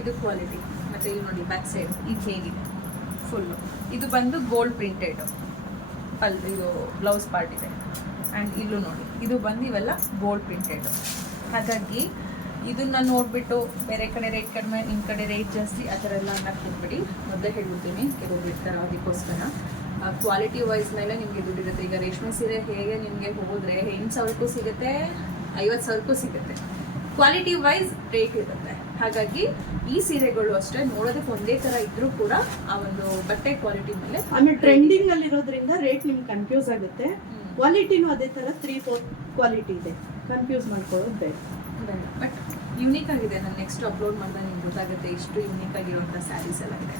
ಇದು ಕ್ವಾಲಿಟಿ. ಮತ್ತು ಇಲ್ಲಿ ನೋಡಿ ಬ್ಯಾಕ್ ಸೈಡ್ ಇದು ಹೇಗಿದೆ ಫುಲ್ಲು. ಇದು ಬಂದು ಗೋಲ್ಡ್ ಪ್ರಿಂಟೆಡ್ ಇದು ಬ್ಲೌಸ್ ಪಾರ್ಟ್ ಇದೆ. ಆ್ಯಂಡ್ ಇಲ್ಲೂ ನೋಡಿ ಇದು ಬಂದು ಇವೆಲ್ಲ ಗೋಲ್ಡ್ ಪ್ರಿಂಟೆಡ್. ಹಾಗಾಗಿ ಇದನ್ನ ನೋಡಿಬಿಟ್ಟು ಬೇರೆ ಕಡೆ ರೇಟ್ ಕಡಿಮೆ, ನಿಮ್ಮ ಕಡೆ ರೇಟ್ ಜಾಸ್ತಿ ಆ ಥರ ಎಲ್ಲ ಅನ್ನಕ್ಕೆ ಹೋಗ್ಬಿಡಿ. ಮೊದಲೇ ಹೇಳ್ಬಿಡ್ತೀನಿ, ಕೆಲವೊಬ್ರು ಇರ್ತಾರೆ ಅದಕ್ಕೋಸ್ಕರ. ಕ್ವಾಲಿಟಿ ವೈಸ್ ಮೇಲೆ ನಿಮಗೆ ದುಡ್ಡಿರುತ್ತೆ. ಈಗ ರೇಷ್ಮೆ ಸೀರೆ ಹೇಗೆ ನಿಮಗೆ ಹೋದರೆ 8,000ಕ್ಕೂ ಸಿಗುತ್ತೆ, 50,000ಕ್ಕೂ ಸಿಗುತ್ತೆ. ಕ್ವಾಲಿಟಿ ವೈಸ್ ರೇಟ್ ಇರುತ್ತೆ. ಹಾಗಾಗಿ ಈ ಸೀರೆಗಳು ಅಷ್ಟೇ ನೋಡೋದಕ್ಕೆ ಒಂದೇ ಥರ ಇದ್ರೂ ಕೂಡ ಆ ಒಂದು ಬಟ್ಟೆ ಕ್ವಾಲಿಟಿ ಮೇಲೆ. ಆಮೇಲೆ ಟ್ರೆಂಡಿಂಗ್ ಅಲ್ಲಿ ಇರೋದ್ರಿಂದ ರೇಟ್ ನಿಮ್ಗೆ ಕನ್ಫ್ಯೂಸ್ ಆಗುತ್ತೆ. ಕ್ವಾಲಿಟಿನೂ ಅದೇ ತರ 3-4 ಕ್ವಾಲಿಟಿ ಇದೆ, ಕನ್ಫ್ಯೂಸ್ ಮಾಡ್ಕೊಳ್ಳೋದು ಬೇಡ. ಬಟ್ ಯುನೀಕ್ ಆಗಿದೆ. ನಾನು ನೆಕ್ಸ್ಟ್ ಅಪ್ಲೋಡ್ ಮಾಡಿದಾಗ ನಿಮ್ಗೆ ಗೊತ್ತಾಗುತ್ತೆ ಇಷ್ಟು ಯುನೀಕ್ ಆಗಿರುವಂಥ ಸ್ಯಾರೀಸ್ ಎಲ್ಲ ಇದೆ.